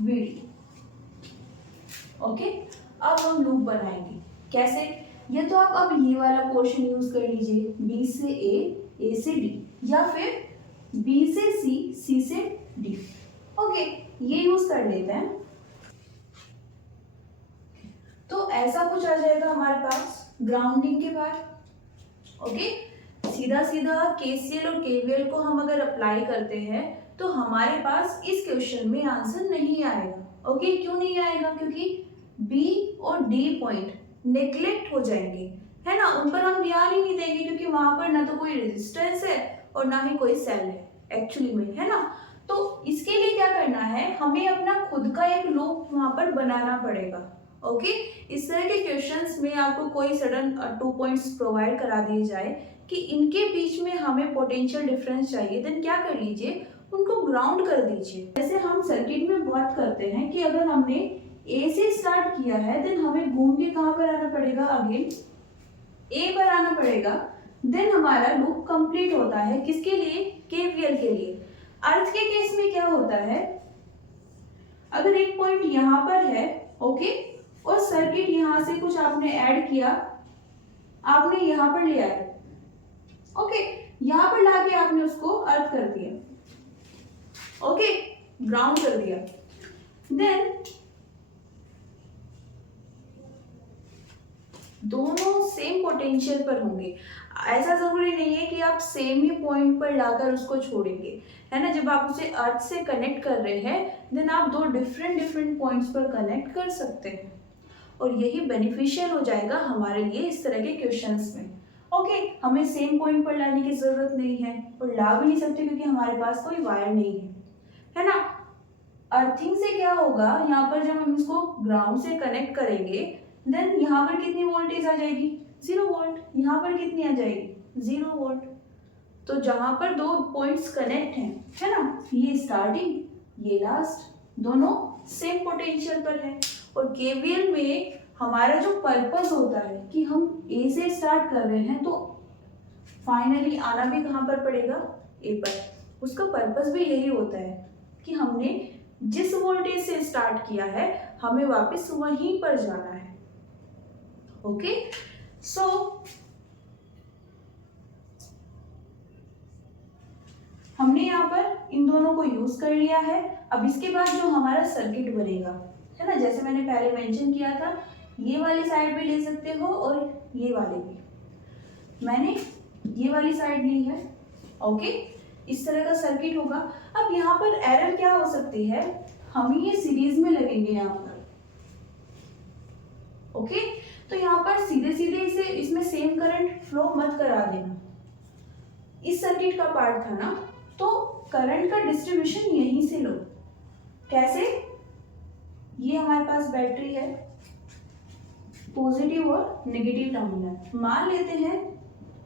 वीडी। ओके, अब हम लूप बनाएंगे। कैसे? या तो आप अब ये वाला पोर्शन यूज कर लीजिए, बी से ए से डी, या फिर बी से सी से डी। ओके, ये यूज कर लेते हैं। तो ऐसा कुछ आ जाएगा हमारे पास ग्राउंडिंग के बाद। ओके, सीधा सीधा केसीएल और केवीएल को हम अगर अप्लाई करते हैं तो हमारे पास इस क्वेश्चन में आंसर नहीं आएगा। ओके, क्यों नहीं आएगा? क्योंकि बी और डी पॉइंट नेग्लेक्ट हो जाएंगे, है ना, उन पर हम ध्यान ही नहीं देंगे क्योंकि वहां पर ना तो कोई रेजिस्टेंस है और ना ही कोई सेल है एक्चुअली में, है ना। तो इसके लिए क्या करना है, हमें अपना खुद का एक लूप वहां पर बनाना पड़ेगा। ओके, इस तरह के क्वेश्चंस में आपको कोई सडन 2 पॉइंट्स प्रोवाइड करा दिए जाए कि इनके बीच में हमें पोटेंशियल डिफरेंस चाहिए, देन क्या कर लीजिए, उनको ग्राउंड कर दीजिए। जैसे हम सर्किट में बात करते हैं कि अगर हमने ए से स्टार्ट किया है देन हमें घूम के कहाँ पर आना पड़ेगा, अगेन ए पर आना पड़ेगा, देन हमारा लूप कंप्लीट होता है। किसके लिए? केवीएल के लिए। अर्थ के केस में क्या होता है, अगर एक पॉइंट यहाँ पर है, ओके, और सर्किट यहाँ से कुछ आपने ऐड किया, आपने यहाँ पर लिया है, ओके, यहाँ पर लाके आपने उसको अर्थ कर दिया, ओके, ग्राउंड कर दिया, देन दोनों सेम पोटेंशियल पर होंगे। ऐसा जरूरी नहीं है कि आप सेम ही पॉइंट पर लाकर उसको छोड़ेंगे, है ना। जब आप उसे अर्थ से कनेक्ट कर रहे हैं देन आप दो डिफरेंट पॉइंट्स पर कनेक्ट कर सकते हैं और यही बेनिफिशियल हो जाएगा हमारे लिए इस तरह के क्वेश्चंस में। ओके, हमें सेम पॉइंट पर लाने की जरूरत नहीं है और ला भी नहीं सकते क्योंकि हमारे पास कोई वायर नहीं है ना। अर्थिंग से क्या होगा, यहाँ पर जब हम इसको ग्राउंड से कनेक्ट करेंगे देन यहाँ पर कितनी वोल्टेज आ जाएगी, 0 वोल्ट। यहाँ पर कितनी आ जाएगी, 0 वोल्ट। तो जहां पर दो पॉइंट्स कनेक्ट हैं, है ना, ये स्टार्टिंग ये लास्ट, दोनों सेम पोटेंशियल पर है। और केवीएल में हमारा जो पर्पस होता है कि हम ए से स्टार्ट कर रहे हैं तो फाइनली आना भी कहाँ पर पड़ेगा, ए पर। उसका पर्पस भी यही होता है कि हमने जिस वोल्टेज से स्टार्ट किया है हमें वापस वहीं पर जाना है। ओके, सो हमने यहाँ पर इन दोनों को यूज कर लिया है। अब इसके बाद जो हमारा सर्किट बनेगा है ना, जैसे मैंने पहले मेंशन किया था, ये वाली साइड भी ले सकते हो और ये वाली भी। मैंने ये वाली साइड ली है। ओके, इस तरह का सर्किट होगा। अब यहाँ पर एरर क्या हो सकती है, हम ये सीरीज में लगेंगे यहाँ पर। ओके, तो यहाँ पर सीधे सीधे इसे इसमें सेम करंट फ्लो मत करा देना। इस सर्किट का पार्ट था ना, तो करंट का डिस्ट्रीब्यूशन यहीं से लो। कैसे, ये हमारे पास बैटरी है, पॉजिटिव और नेगेटिव टर्मिनल मान लेते हैं,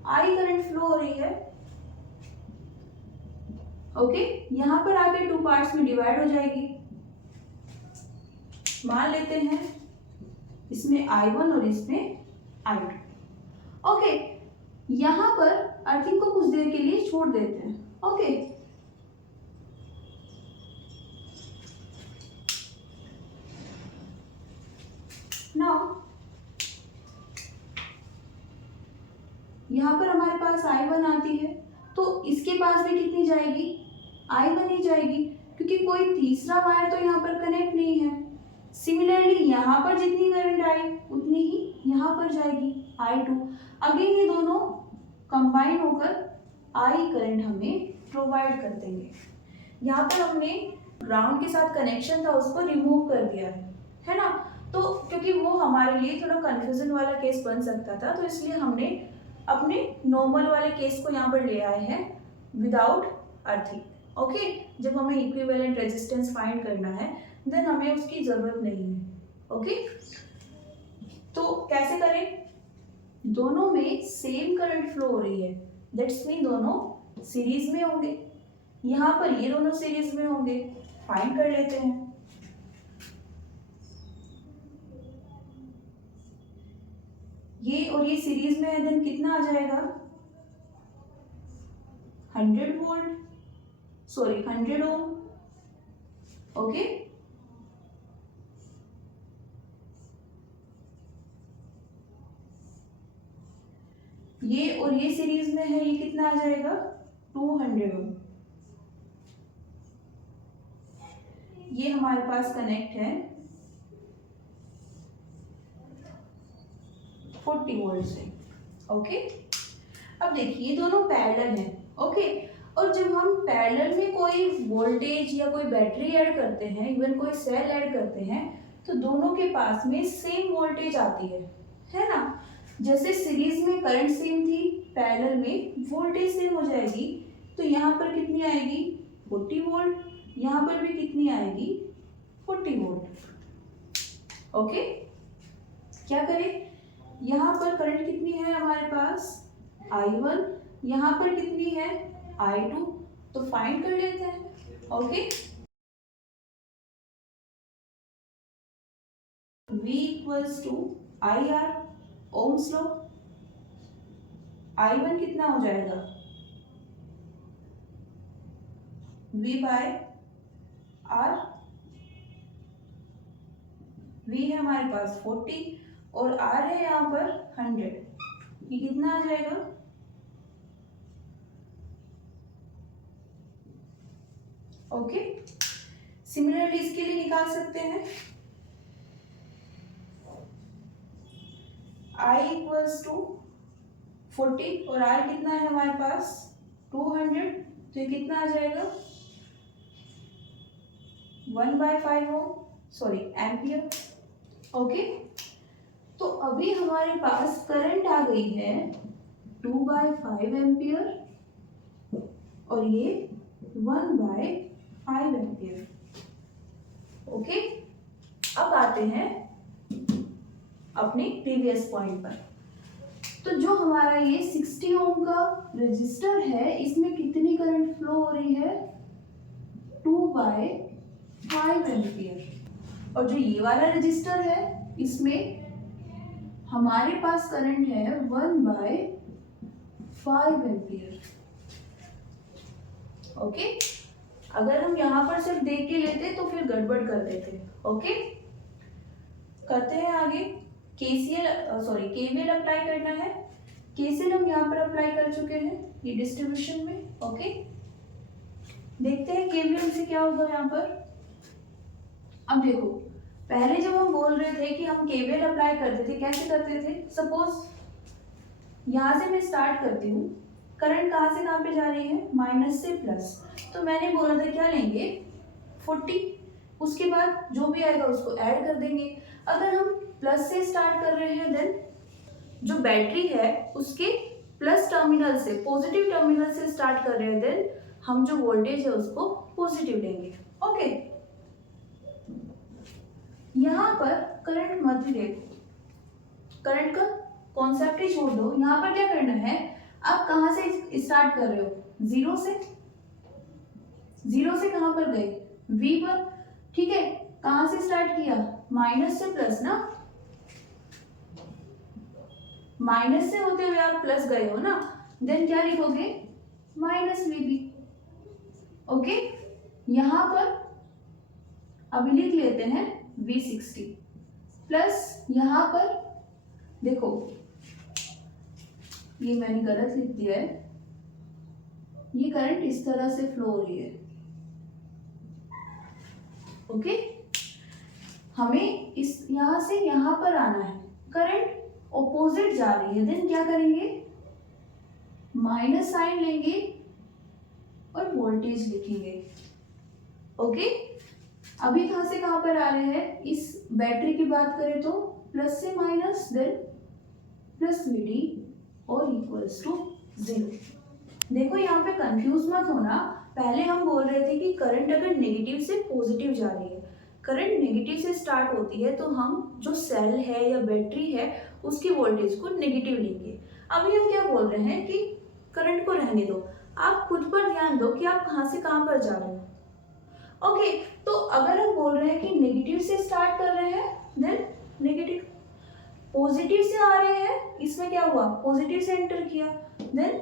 आई करंट फ्लो हो रही है। ओके, यहां पर आके टू पार्ट्स में डिवाइड हो जाएगी। मान लेते हैं इसमें I1 और इसमें I2। ओके, यहां पर अर्थिंग को कुछ देर के लिए छोड़ देते हैं। ओके, नाउ यहां पर हमारे पास I1 आती है, तो इसके पास भी कितनी जाएगी, I1 ही जाएगी, क्योंकि कोई तीसरा वायर तो यहाँ पर कनेक्ट नहीं है। सिमिलरली यहाँ पर जितनी करंट आई उतनी ही यहाँ पर जाएगी, I2। अगेन ये दोनों कंबाइन होकर I करंट हमें प्रोवाइड कर देंगे। यहाँ पर हमने ग्राउंड के साथ कनेक्शन था उसको रिमूव कर दिया है ना, तो क्योंकि वो हमारे लिए थोड़ा कंफ्यूजन वाला केस बन सकता था, तो इसलिए हमने अपने नॉर्मल वाले केस को यहाँ पर ले आए हैं विदाउट अर्थिंग। ओके, जब हमें इक्विवेलेंट रेजिस्टेंस फाइंड करना है देन हमें उसकी जरूरत नहीं है। ओके, तो कैसे करें, दोनों में सेम करंट फ्लो हो रही है, दैट्स मीन दोनों सीरीज में होंगे। यहाँ पर ये दोनों सीरीज में होंगे, फाइंड कर लेते हैं। ये और ये सीरीज में है, देन कितना आ जाएगा, 100 वोल्ट, सॉरी 100 ओम। ओके, ये और ये सीरीज में है, ये कितना आ जाएगा, 200 ओम। ये हमारे पास कनेक्ट है 40 वोल्ट से। ओके, अब देखिए ये दोनों पैरेलल हैं। ओके, और जब हम पैरेलल में कोई वोल्टेज या कोई बैटरी ऐड करते हैं, इवन कोई सेल ऐड करते हैं, तो दोनों के पास में सेम वोल्टेज आती है ना। जैसे सीरीज में करंट सेम थी, पैरेलल में वोल्टेज सेम हो जाएगी, तो यहाँ पर कितनी आएगी, 40 वोल्ट, यहाँ पर भी कितनी आएगी, 40 वोल्ट। ओके, क्या करें, यहाँ पर करंट कितनी है हमारे पास, I1, यहाँ पर कितनी है, I2, तो फाइंड कर लेते हैं। Okay, V equals to IR, ohm's law. I1 कितना हो जाएगा, V बाय R। V है हमारे पास 40 और R है यहाँ पर 100, ये कितना आ जाएगा, ओके। सिमिलरली इसके लिए निकाल सकते हैं, I इक्वल्स टू 40 और R कितना है हमारे पास 200, तो ये कितना आ जाएगा 1/5 ओम, सॉरी एम्पियर। ओके, तो अभी हमारे पास करंट आ गई है 2/5 एम्पियर और ये 1/5 एम्पियर। ओके, अब आते हैं अपने प्रीवियस पॉइंट पर। तो जो हमारा ये 60 ओम का रजिस्टर है, इसमें कितनी करंट फ्लो हो रही है, 2/5 एम्पियर। और जो ये वाला रजिस्टर है, इसमें हमारे पास करंट है 1/5 एम्पियर। ओके, अगर हम यहाँ पर सिर्फ देख के लेते तो फिर गड़बड़ कर देते। ओके, करते हैं आगे। केवीएल अप्लाई करना है। केसीएल हम यहाँ पर अप्लाई कर चुके हैं ये डिस्ट्रीब्यूशन में। ओके, देखते हैं केवीएल से क्या होगा यहाँ पर। अब देखो, पहले जब हम बोल रहे थे कि हम केवीएल अप्लाई करते थे, कैसे करते थे? सपोज यहाँ से मैं स्टार्ट करती हूँ, करंट कहाँ से कहाँ पे जा रही है? माइनस से प्लस। तो मैंने बोला था क्या लेंगे? 40। उसके बाद जो भी आएगा उसको ऐड कर देंगे। अगर हम प्लस से स्टार्ट कर रहे हैं, देन जो बैटरी है उसके प्लस टर्मिनल से, पॉजिटिव टर्मिनल से स्टार्ट कर रहे हैं, देन हम जो वोल्टेज है उसको पॉजिटिव लेंगे। ओके, यहाँ पर करंट मत देखो, करंट का कॉन्सेप्ट ही छोड़ दो। यहाँ पर क्या करना है, आप कहाँ से स्टार्ट कर रहे हो? जीरो से। जीरो से कहाँ पर गए? V पर। ठीक है, कहाँ से स्टार्ट किया? माइनस से प्लस ना, माइनस से होते हुए आप प्लस गए हो ना, देन क्या लिखोगे? Minus VB। ओके, यहां पर अभी लिख लेते हैं V60 प्लस, यहां पर देखो ये मैंने गलत लिख दिया है, ये करंट इस तरह से फ्लो हो रही है। ओके, हमें इस यहां से यहां पर आना है, करंट ऑपोजिट जा रही है, देन क्या करेंगे? माइनस साइन लेंगे और वोल्टेज लिखेंगे। ओके, अभी कहां से कहां पर आ रहे हैं? इस बैटरी की बात करें तो प्लस से माइनस, देन प्लस VD और इक्वल्स टू 0। देखो यहाँ पे कंफ्यूज मत होना, पहले हम बोल रहे थे कि करंट अगर नेगेटिव से पॉजिटिव जा रही है, करंट नेगेटिव से स्टार्ट होती है तो हम जो सेल है या बैटरी है उसकी वोल्टेज को नेगेटिव लेंगे। अभी हम क्या बोल रहे हैं कि करंट को रहने दो, आप खुद पर ध्यान दो कि आप कहाँ से कहाँ पर जा रहे हो। ओके, तो अगर हम बोल रहे हैं कि नेगेटिव से स्टार्ट कर रहे हैं, देन नेगेटिव, पॉजिटिव से आ रहे हैं, इसमें क्या हुआ? पॉजिटिव से एंटर किया, देन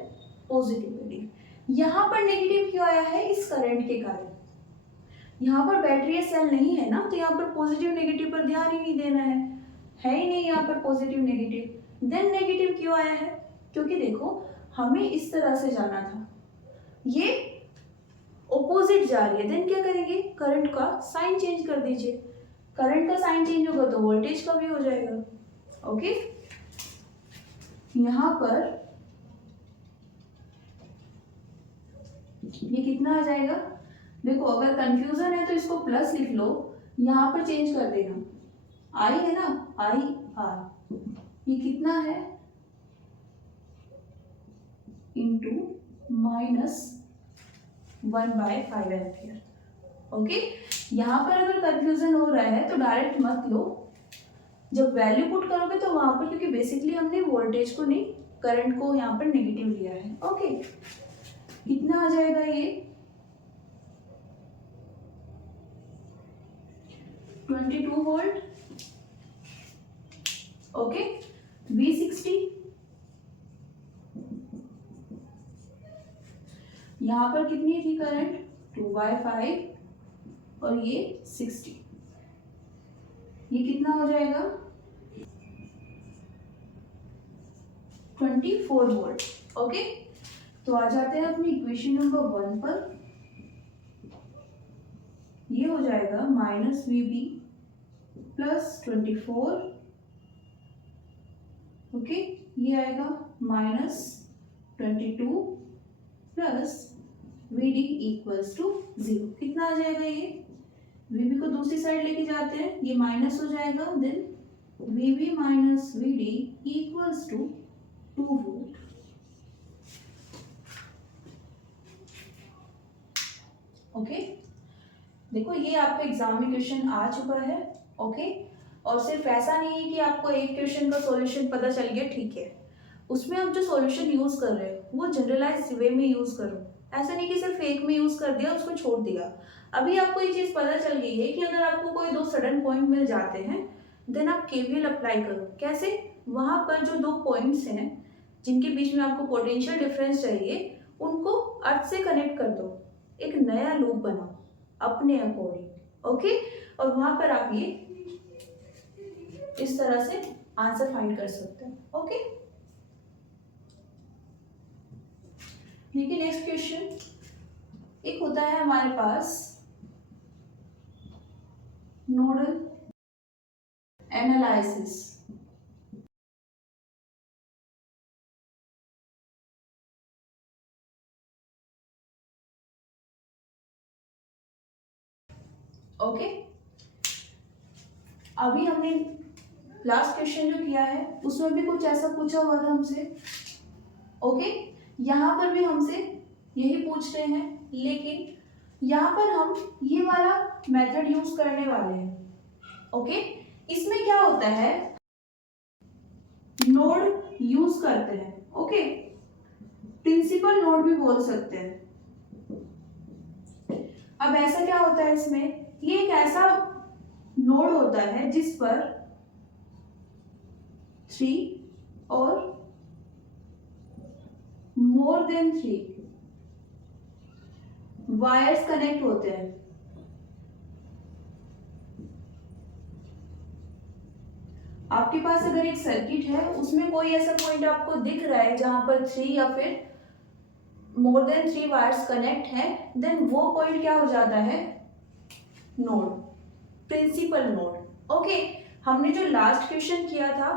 पॉजिटिव रीडिंग। यहाँ पर नेगेटिव क्यों आया है? इस करंट के कारण। यहाँ पर बैटरी या सेल नहीं है ना, तो यहाँ पर पॉजिटिव नेगेटिव पर ध्यान ही नहीं देना है ही नहीं यहाँ पर पॉजिटिव नेगेटिव। देन नेगेटिव क्यों आया है? क्योंकि देखो हमें इस तरह से जाना था, ये ऑपोजिट जा रही है, देन क्या करेंगे? करंट का साइन चेंज कर दीजिए। करंट का साइन चेंज होगा तो वोल्टेज का भी हो जाएगा। ओके, यहाँ पर ये कितना आ जाएगा? देखो अगर कंफ्यूजन है तो इसको प्लस लिख लो, यहाँ पर चेंज कर देना, आई है ना, IR, ये कितना है? Into minus 1/5 ampere. ओके, यहाँ पर अगर कंफ्यूजन हो रहा है तो डायरेक्ट मत लो, जब वैल्यू पुट करोगे तो वहां पर, क्योंकि बेसिकली हमने वोल्टेज को नहीं करंट को यहाँ पर नेगेटिव लिया है। ओके, कितना आ जाएगा ये? 22 वोल्ट। ओके, V60 यहाँ पर कितनी थी करंट? 2/5 और ये 60, ये कितना हो जाएगा? 24 वोल्ट। ओके, तो आ जाते हैं अपनी इक्वेशन नंबर 1 पर। ये हो जाएगा माइनस VB प्लस 24। ओके, ये आएगा minus 22 plus VD equals to 0। कितना आ जाएगा? ये VB को दूसरी साइड लेके जाते हैं, ये माइनस हो जाएगा, then VB minus VD equals to 2 volt. Okay, देखो ये आपका एग्जाम में क्वेश्चन आ चुका है। ओके, और सिर्फ ऐसा नहीं है कि आपको एक क्वेश्चन का सॉल्यूशन पता चल गया, ठीक है, उसमें आप जो सॉल्यूशन यूज कर रहे हो वो जनरलाइज वे में यूज करो। ऐसा नहीं कि सिर्फ एक में यूज कर दिया उसको छोड़ दिया। अभी आपको ये चीज पता चल गई है कि अगर आपको कोई दो सडन पॉइंट मिल जाते हैं, देन आप केवीएल अप्लाई करो। कैसे? वहां पर जो दो पॉइंट्स हैं जिनके बीच में आपको पोटेंशियल डिफरेंस चाहिए, उनको अर्थ से कनेक्ट कर दो, एक नया लूप बनाओ अपने अकॉर्डिंग, ओके। और वहां पर आप ये इस तरह से आंसर फाइंड कर सकते हैं, ओके। देखिए नेक्स्ट क्वेश्चन, एक होता है हमारे पास नोडल एनालिसिस। ओके, अभी हमने लास्ट क्वेश्चन जो किया है उसमें भी कुछ ऐसा पूछा हुआ था हमसे, ओके। यहाँ पर भी हमसे यही पूछ रहे हैं, लेकिन यहाँ पर हम ये वाला मेथड यूज करने वाले हैं, ओके। इसमें क्या होता है, नोड यूज करते हैं, ओके, प्रिंसिपल नोड भी बोल सकते हैं। अब ऐसा क्या होता है इसमें, ये एक ऐसा नोड होता है जिस पर 3 और मोर देन 3 वायर्स कनेक्ट होते हैं। आपके पास अगर एक सर्किट है, उसमें कोई ऐसा पॉइंट आपको दिख रहा है जहां पर 3 या फिर मोर देन 3 वायर्स कनेक्ट है, देन वो पॉइंट क्या हो जाता है, नोड, प्रिंसिपल नोड, ओके। हमने जो लास्ट क्वेश्चन किया था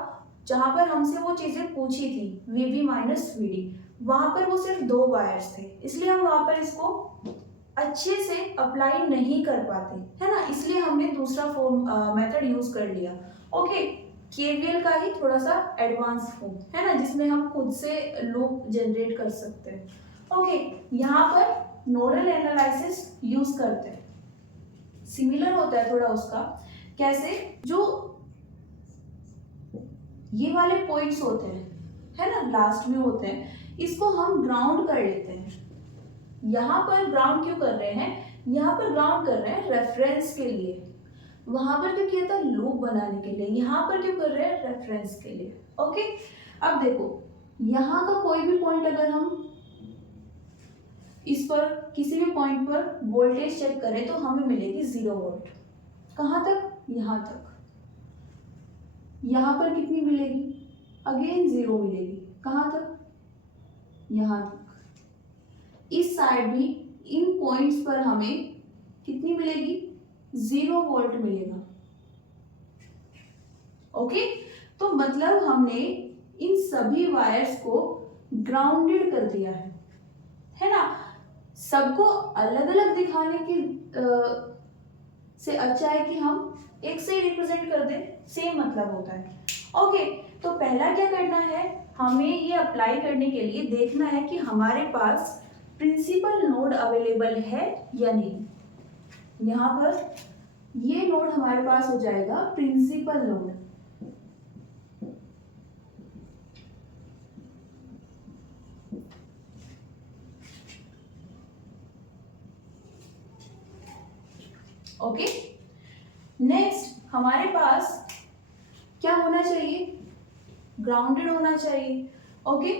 जहां पर हमसे वो चीजें पूछी थी VB माइनस VD, वहां पर वो सिर्फ 2 वायर्स थे, इसलिए हम वहां पर इसको अच्छे से अप्लाई नहीं कर पाते, है ना, इसलिए हमने दूसरा फॉर्म मेथड यूज कर लिया, ओके। केवीएल का ही थोड़ा सा एडवांस फॉर्म है ना, जिसमें हम खुद से लूप जनरेट कर सकते हैं, ओके। यहाँ पर नोडल एनालिसिस यूज करते हैं, सिमिलर होता है थोड़ा उसका, कैसे, जो ये वाले पॉइंट्स होते हैं, है ना, लास्ट में होते हैं, इसको हम ग्राउंड कर लेते हैं। यहाँ पर ग्राउंड क्यों कर रहे हैं, यहाँ पर ग्राउंड कर रहे हैं रेफरेंस के लिए, वहां पर क्यों किया था, लूप बनाने के लिए, यहाँ पर क्यों कर रहे हैं, रेफरेंस के लिए, ओके। अब देखो, यहाँ का कोई भी पॉइंट अगर हम इस पर किसी भी पॉइंट पर वोल्टेज चेक करें तो हमें मिलेगी 0 वोल्ट, कहाँ तक, यहाँ तक। यहाँ पर कितनी मिलेगी, अगेन 0 मिलेगी, कहाँ तक, यहाँ तक। इस साइड भी इन पॉइंट्स पर हमें कितनी मिलेगी, 0 वोल्ट मिलेगा, ओके। तो मतलब हमने इन सभी वायर्स को ग्राउंडेड कर दिया है ना। सबको अलग अलग दिखाने की से अच्छा है कि हम एक से ही रिप्रेजेंट कर दें, सेम मतलब होता है, ओके। तो पहला क्या करना है, हमें ये अप्लाई करने के लिए देखना है कि हमारे पास प्रिंसिपल नोड अवेलेबल है या नहीं। यहाँ पर ये नोड हमारे पास हो जाएगा प्रिंसिपल नोड, ओके। नेक्स्ट हमारे पास क्या होना चाहिए, ग्राउंडेड होना चाहिए, ओके।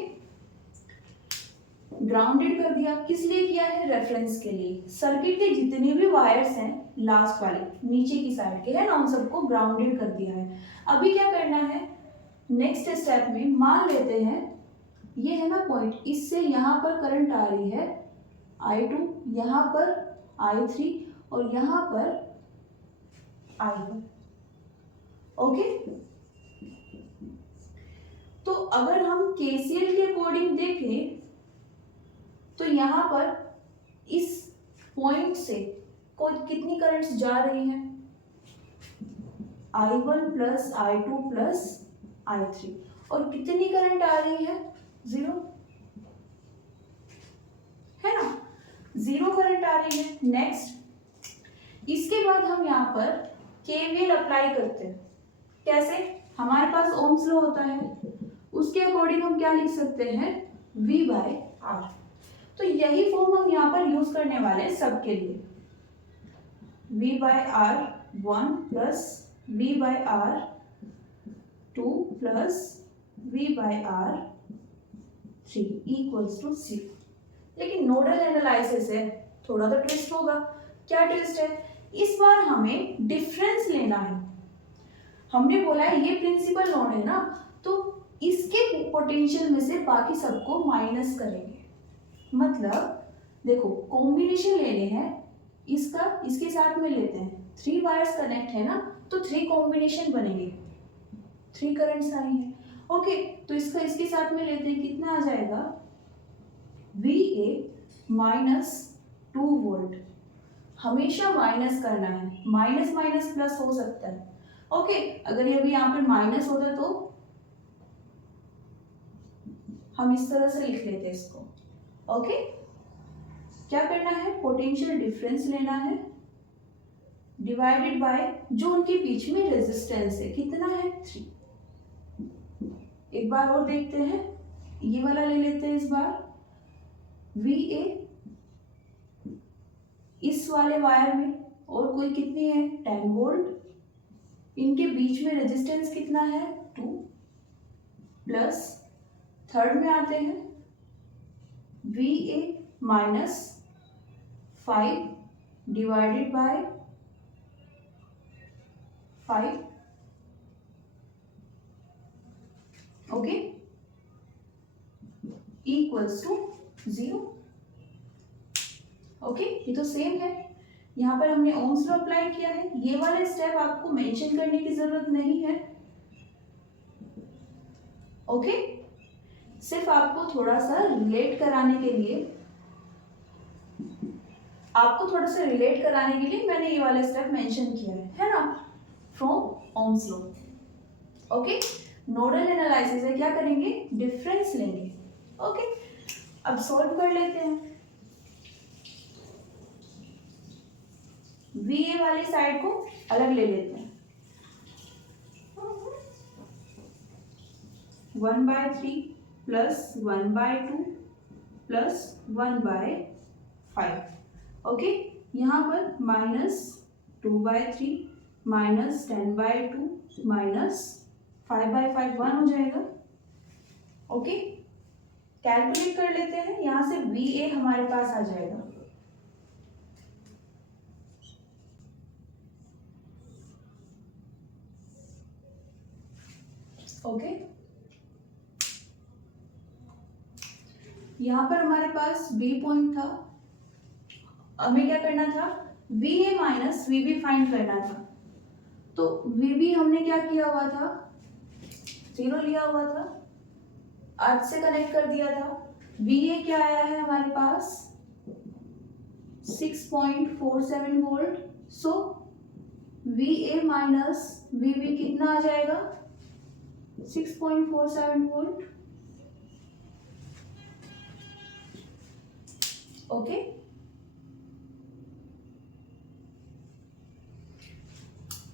ग्राउंडेड कर दिया, किस लिए किया है, रेफरेंस के लिए। सर्किट के जितने भी वायर्स हैं लास्ट वाले नीचे की साइड के, है ना, उन सबको ग्राउंडेड कर दिया है। अभी क्या करना है, नेक्स्ट स्टेप में मान लेते हैं ये है ना पॉइंट, इससे यहाँ पर करंट आ रही है I2, यहाँ पर I3 और यहाँ पर I1, ओके। तो अगर हम KCL के अकॉर्डिंग देखें तो यहाँ पर इस पॉइंट से कितनी करंट्स जा रही हैं, I1 plus I2 plus I3, और कितनी करंट आ रही है, 0, है ना, 0 करंट आ रही है। नेक्स्ट, इसके बाद हम यहाँ पर KVL अप्लाई करते हैं, कैसे, हमारे पास ओम्स लॉ होता है, उसके अकॉर्डिंग हम क्या लिख सकते हैं, V/R। तो यही फॉर्म हम यहाँ पर यूज करने वाले हैं सबके लिए, V/R 1 plus V/R 2 plus v by R 3 equals to 0। लेकिन नोडल एनालिसिस है, थोड़ा तो ट्विस्ट होगा। क्या ट्विस्ट है? इस बार हमें डिफरेंस लेना है। हमने बोला है ये प्रिंसिपल नोड है ना, तो इसके पोटेंशियल में से बाकी सबको माइनस करेंगे। मतलब देखो कॉम्बिनेशन लेने हैं, इसका इसके साथ में लेते हैं, 3 वायर्स कनेक्ट है ना, तो 3 कॉम्बिनेशन बनेंगे, 3 करंट्स आई हैं। ओके, तो इसका इसके साथ में लेते हैं, कितना आ जाएगा? VA minus 2 volt. हमेशा माइनस करना है, माइनस माइनस प्लस हो सकता है। ओके, अगर ये अभी यहाँ पर माइनस होता तो हम इस तरह से लिख लेते हैं इसको। ओके, क्या करना है? पोटेंशियल डिफरेंस लेना है डिवाइडेड बाय जो उनके बीच में रेजिस्टेंस है, कितना है? 3। एक बार और देखते हैं, ये वाला ले लेते हैं इस बार। VA इस वाले वायर में और कोई कितनी है? 10 वोल्ट। इनके बीच में रेजिस्टेंस कितना है? 2 प्लस थर्ड में आते हैं, VA minus 5 divided by 5। Okay, equals to 0। Okay, ये तो सेम है। यहाँ पर हमने ओम्स लॉ अप्लाई किया है, ये वाले स्टेप आपको मेंशन करने की जरूरत नहीं है। ओके, सिर्फ आपको थोड़ा सा रिलेट कराने के लिए मैंने ये वाला स्टेप मेंशन किया है ना, from Ohm's law. Okay, nodal analysis है, क्या करेंगे? डिफरेंस लेंगे। ओके, अब सॉल्व कर लेते हैं। VA वाली साइड को अलग ले लेते हैं। 1/3 प्लस 1/2 प्लस 1/5। ओके, यहाँ पर माइनस 2/3 माइनस 10/2 माइनस 5/5 1 हो जाएगा। ओके, कैलकुलेट कर लेते हैं, यहाँ से VA हमारे पास आ जाएगा। ओके, यहाँ पर हमारे पास B पॉइंट था, हमें क्या करना था? VA माइनस VB फाइंड करना था। तो VB हमने क्या किया हुआ था? 0 लिया हुआ था, अर्थ से कनेक्ट कर दिया था। VA क्या आया है हमारे पास? 6.47 वोल्ट। सो VA माइनस VB कितना आ जाएगा? 6.47 वोल्ट। ओके,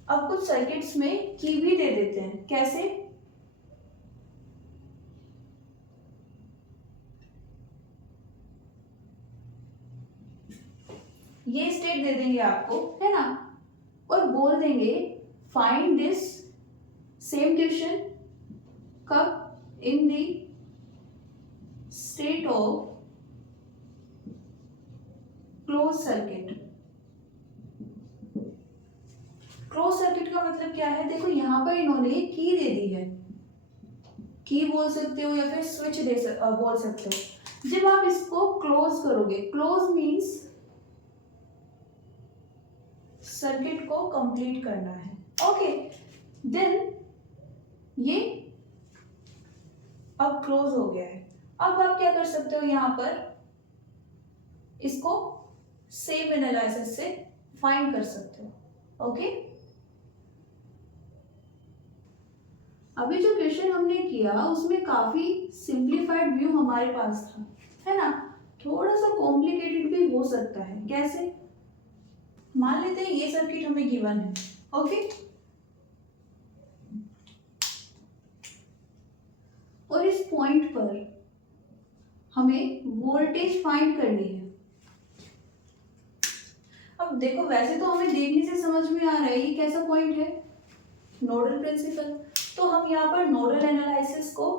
अब कुछ सर्किट्स में की भी दे देते हैं। कैसे? ये स्टेट दे देंगे आपको, है ना, और बोल देंगे फाइंड दिस सेम क्वेश्चन कब? In the state of close circuit. Close circuit का मतलब क्या है? देखो यहाँ पर इन्होंने की दे दी है, की बोल सकते हो या फिर स्विच बोल सकते हो। जब आप इसको क्लोज करोगे, क्लोज मींस सर्किट को कंप्लीट करना है। ओके, देन ये अब क्लोज हो गया है। अब आप क्या कर सकते हो? यहाँ पर इसको सेम एनालिसिस से फाइंड कर सकते हो। ओके, अभी जो क्वेश्चन हमने किया उसमें काफी सिंप्लीफाइड व्यू हमारे पास था, है ना, थोड़ा सा कॉम्प्लिकेटेड भी हो सकता है। कैसे? मान लेते हैं ये सर्किट हमें गिवन है। ओके, और इस पॉइंट पर हमें वोल्टेज फाइंड करनी है। अब देखो, वैसे तो हमें देखने से समझ में आ रहा है ये कैसा पॉइंट है, नोडल प्रिंसिपल। तो हम यहाँ पर नोडल एनालिसिस को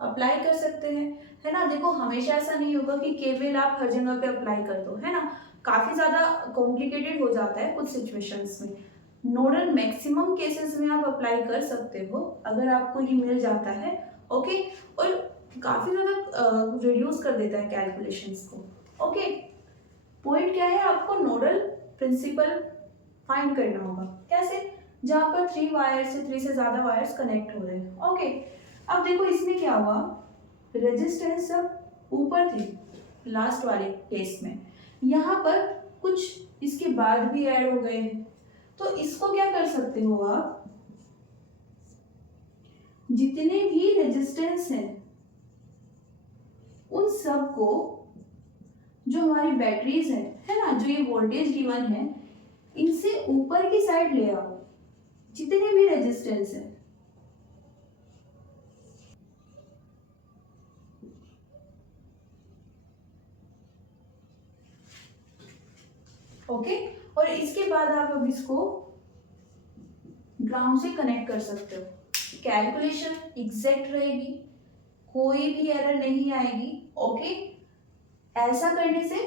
अप्लाई कर सकते हैं, है ना। देखो हमेशा ऐसा नहीं होगा कि केवल आप हर जगह पे अप्लाई कर दो, है ना। काफी ज्यादा कॉम्प्लिकेटेड हो जाता है कुछ सिचुएशंस में। नोडल मैक्सिमम केसेस में आप अप्लाई कर सकते हो अगर आपको ये मिल जाता है, ओके। और काफी ज्यादा रिड्यूस कर देता है कैलकुलेशंस को, ओके। पॉइंट क्या है, आपको नोडल प्रिंसिपल फाइंड करना होगा। कैसे? जहां पर 3 वायर्स से 3 से ज्यादा वायर्स कनेक्ट हो रहे हैं, ओके। अब देखो इसमें क्या हुआ, रेजिस्टेंस सब ऊपर थे लास्ट वाले केस में, यहाँ पर कुछ इसके बाद भी ऐड हो गए हैं। तो इसको क्या कर सकते हो आप, जितने भी रेजिस्टेंस हैं उन सब को, जो हमारी बैटरीज है ना, जो ये वोल्टेज गिवन है, इनसे ऊपर की साइड ले आओ, जितने भी रेजिस्टेंस है, ओके। और इसके बाद आप अब इसको ग्राउंड से कनेक्ट कर सकते हो। कैलकुलेशन एग्जैक्ट रहेगी, कोई भी एरर नहीं आएगी, ओके। ऐसा करने से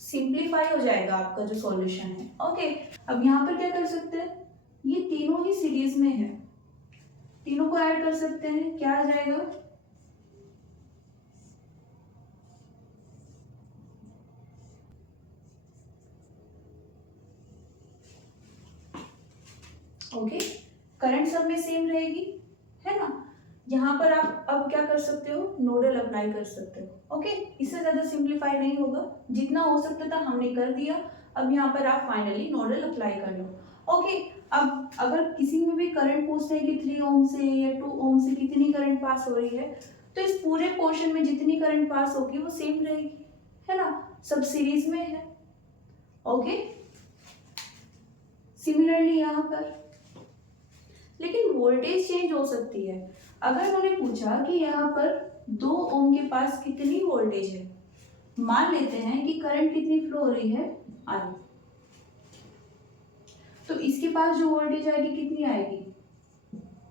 सिंप्लीफाई हो जाएगा आपका जो सॉल्यूशन है, ओके। अब यहाँ पर क्या कर सकते हैं, ये तीनों ही सीरीज में है, तीनों को ऐड कर सकते हैं, क्या आ जाएगा, ओके। करंट सब में सेम रहेगी, है ना। यहाँ पर आप अब क्या कर सकते हो, नोडल अप्लाई कर सकते हो, ओके। इससे ज्यादा सिंप्लीफाई नहीं होगा, जितना हो सकता था हमने कर दिया। अब यहाँ पर आप फाइनली नोडल अप्लाई कर लो, ओके। अब अगर किसी में भी करंट पूछते हैं कि 3 ओम से या 2 ओम से कितनी करंट पास हो रही है, तो इस पूरे पोर्शन में जितनी करंट पास होगी वो सेम रहेगी, है ना, सब सीरीज में है, ओके। सिमिलरली यहाँ पर लेकिन वोल्टेज चेंज हो सकती है। अगर उन्होंने पूछा कि यहाँ पर 2 ओम के पास कितनी वोल्टेज है, मान लेते हैं कि करंट कितनी फ्लो हो रही है, आई, तो इसके पास जो वोल्टेज आएगी कितनी आएगी,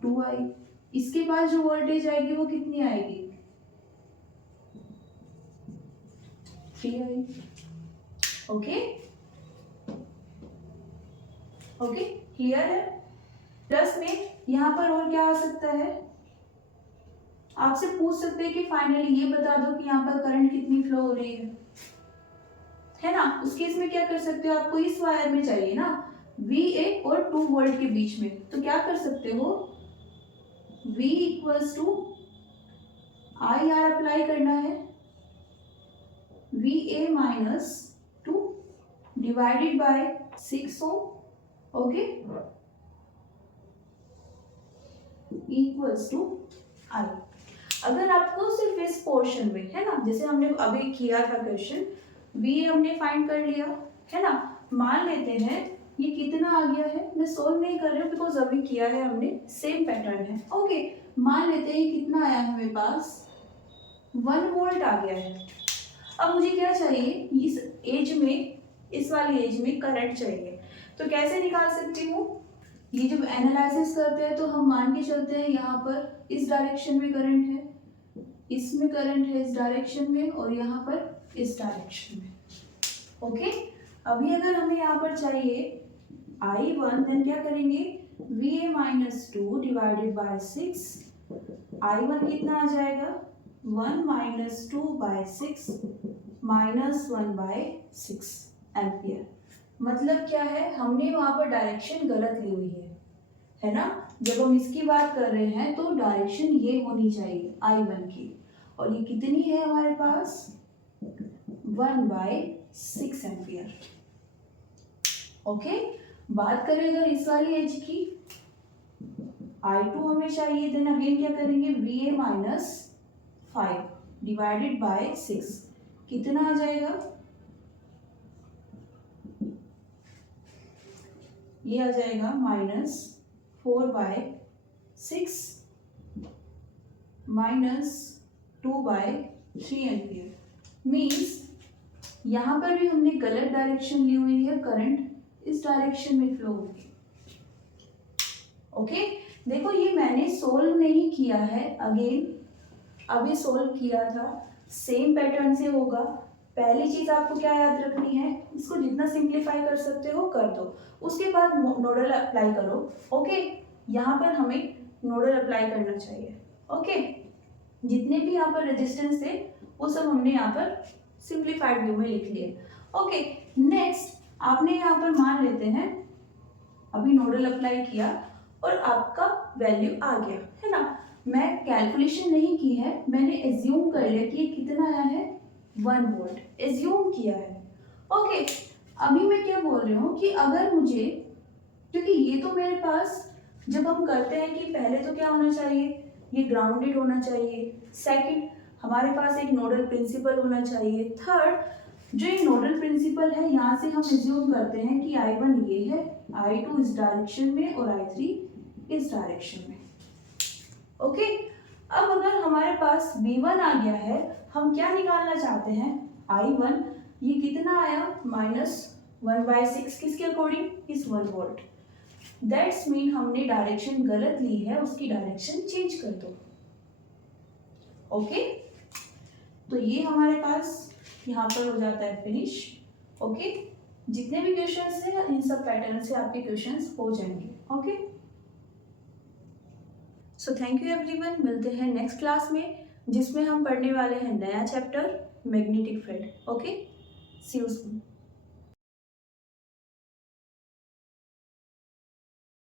2i। इसके पास जो वोल्टेज आएगी वो कितनी आएगी, 3i, ओके। ओके, क्लियर है। प्लस में यहाँ पर और क्या आ सकता है, आपसे पूछ सकते हैं कि फाइनली ये बता दो कि यहाँ पर करंट कितनी फ्लो हो रही है ना। उस केस में क्या कर सकते हो, आपको इस वायर में चाहिए ना VA और 2 वोल्ट के बीच में, तो क्या कर सकते हो, V equals to IR apply करना है, VA minus 2 divided by 6 ohm, okay, equals to I। अगर आपको सिर्फ इस पोर्शन में, है ना, जैसे हमने अभी किया था क्वेश्चन, VA हमने फाइंड कर लिया, है ना। मान लेते हैं ये कितना आ गया है, मैं सोल्व नहीं कर रही हूँ बिकॉज अभी किया है हमने, सेम पैटर्न है, ओके। मान लेते हैं कितना आया है मेरे पास, 1 वोल्ट आ गया है। अब मुझे क्या चाहिए, इस एज में, इस वाली एज में करंट चाहिए, तो कैसे निकाल सकती हूँ, ये जब एनालिसिस करते हैं तो हम मान के चलते हैं यहाँ पर इस डायरेक्शन में करंट है, इसमें करंट है इस डायरेक्शन में, और यहाँ पर इस डायरेक्शन में, ओके। अभी अगर हमें यहाँ पर चाहिए I1, देन क्या करेंगे, VA minus 2 divided by 6, I1 कितना आ जाएगा, 1 minus 2 by 6 minus 1 by 6 ampere. मतलब क्या है, हमने वहां पर डायरेक्शन गलत ली हुई है ना। जब हम इसकी बात कर रहे हैं तो डायरेक्शन ये होनी चाहिए I1 की, और ये कितनी है हमारे पास, 1 बाय 6 एम्पियर, ओके। बात करें अगर इस वाली एज की, I2 हमें चाहिए, देन अगेन क्या करेंगे, VA माइनस 5 डिवाइडेड बाय 6, कितना आ जाएगा, ये आ जाएगा minus 4 by 6 minus 2 by 3 ampere. Means यहाँ पर भी हमने गलत डायरेक्शन ली हुई है, करंट इस डायरेक्शन में फ्लो होगी, ओके। देखो ये मैंने सोल्व नहीं किया है, अगेन अभी सोल्व किया था, सेम पैटर्न से होगा। पहली चीज आपको क्या याद रखनी है, इसको जितना सिंप्लीफाई कर सकते हो कर दो, उसके बाद नोडल अप्लाई करो। ओके, यहाँ पर हमें नोडल अप्लाई करना चाहिए। ओके, जितने भी यहाँ पर रेजिस्टेंस थे वो सब हमने यहाँ पर सिंप्लीफाइड व्यू में लिख लिए। ओके, नेक्स्ट आपने यहाँ पर मान लेते हैं अभी नोडल अप्लाई किया और आपका वैल्यू आ गया है ना। मैं कैलकुलेशन नहीं की है, मैंने एज्यूम कर लिया कि ये कितना आया है, 1 वोल्ट एज्यूम किया है। ओके, अभी मैं क्या बोल रही हूँ कि अगर मुझे, क्योंकि ये तो मेरे पास जब हम करते हैं कि पहले तो क्या होना चाहिए, ये ग्राउंडेड होना चाहिए, सेकंड हमारे पास एक नोडल प्रिंसिपल होना चाहिए, थर्ड जो ये नोडल प्रिंसिपल है यहाँ से हम एज्यूम करते हैं कि I1 ये है, I2 इस डायरेक्शन में और I3 इस डायरेक्शन में। ओके, अब अगर हमारे पास V1 आ गया है, हम क्या निकालना चाहते हैं, I1 ये कितना आया, -1/6 किसके अकॉर्डिंग, इस 1 वोल्ट। दैट्स मीन हमने डायरेक्शन गलत ली है, उसकी डायरेक्शन चेंज कर दो। ओके, तो ये हमारे पास यहाँ पर हो जाता है फिनिश। ओके, जितने भी क्वेश्चंस हैं इन सब पैटर्न से आपके क्वेश्चंस हो जाएंगे। Okay, so thank you everyone, मिलते हैं नेक्स्ट क्लास में जिसमें हम पढ़ने वाले हैं नया chapter magnetic field. Okay, see you soon.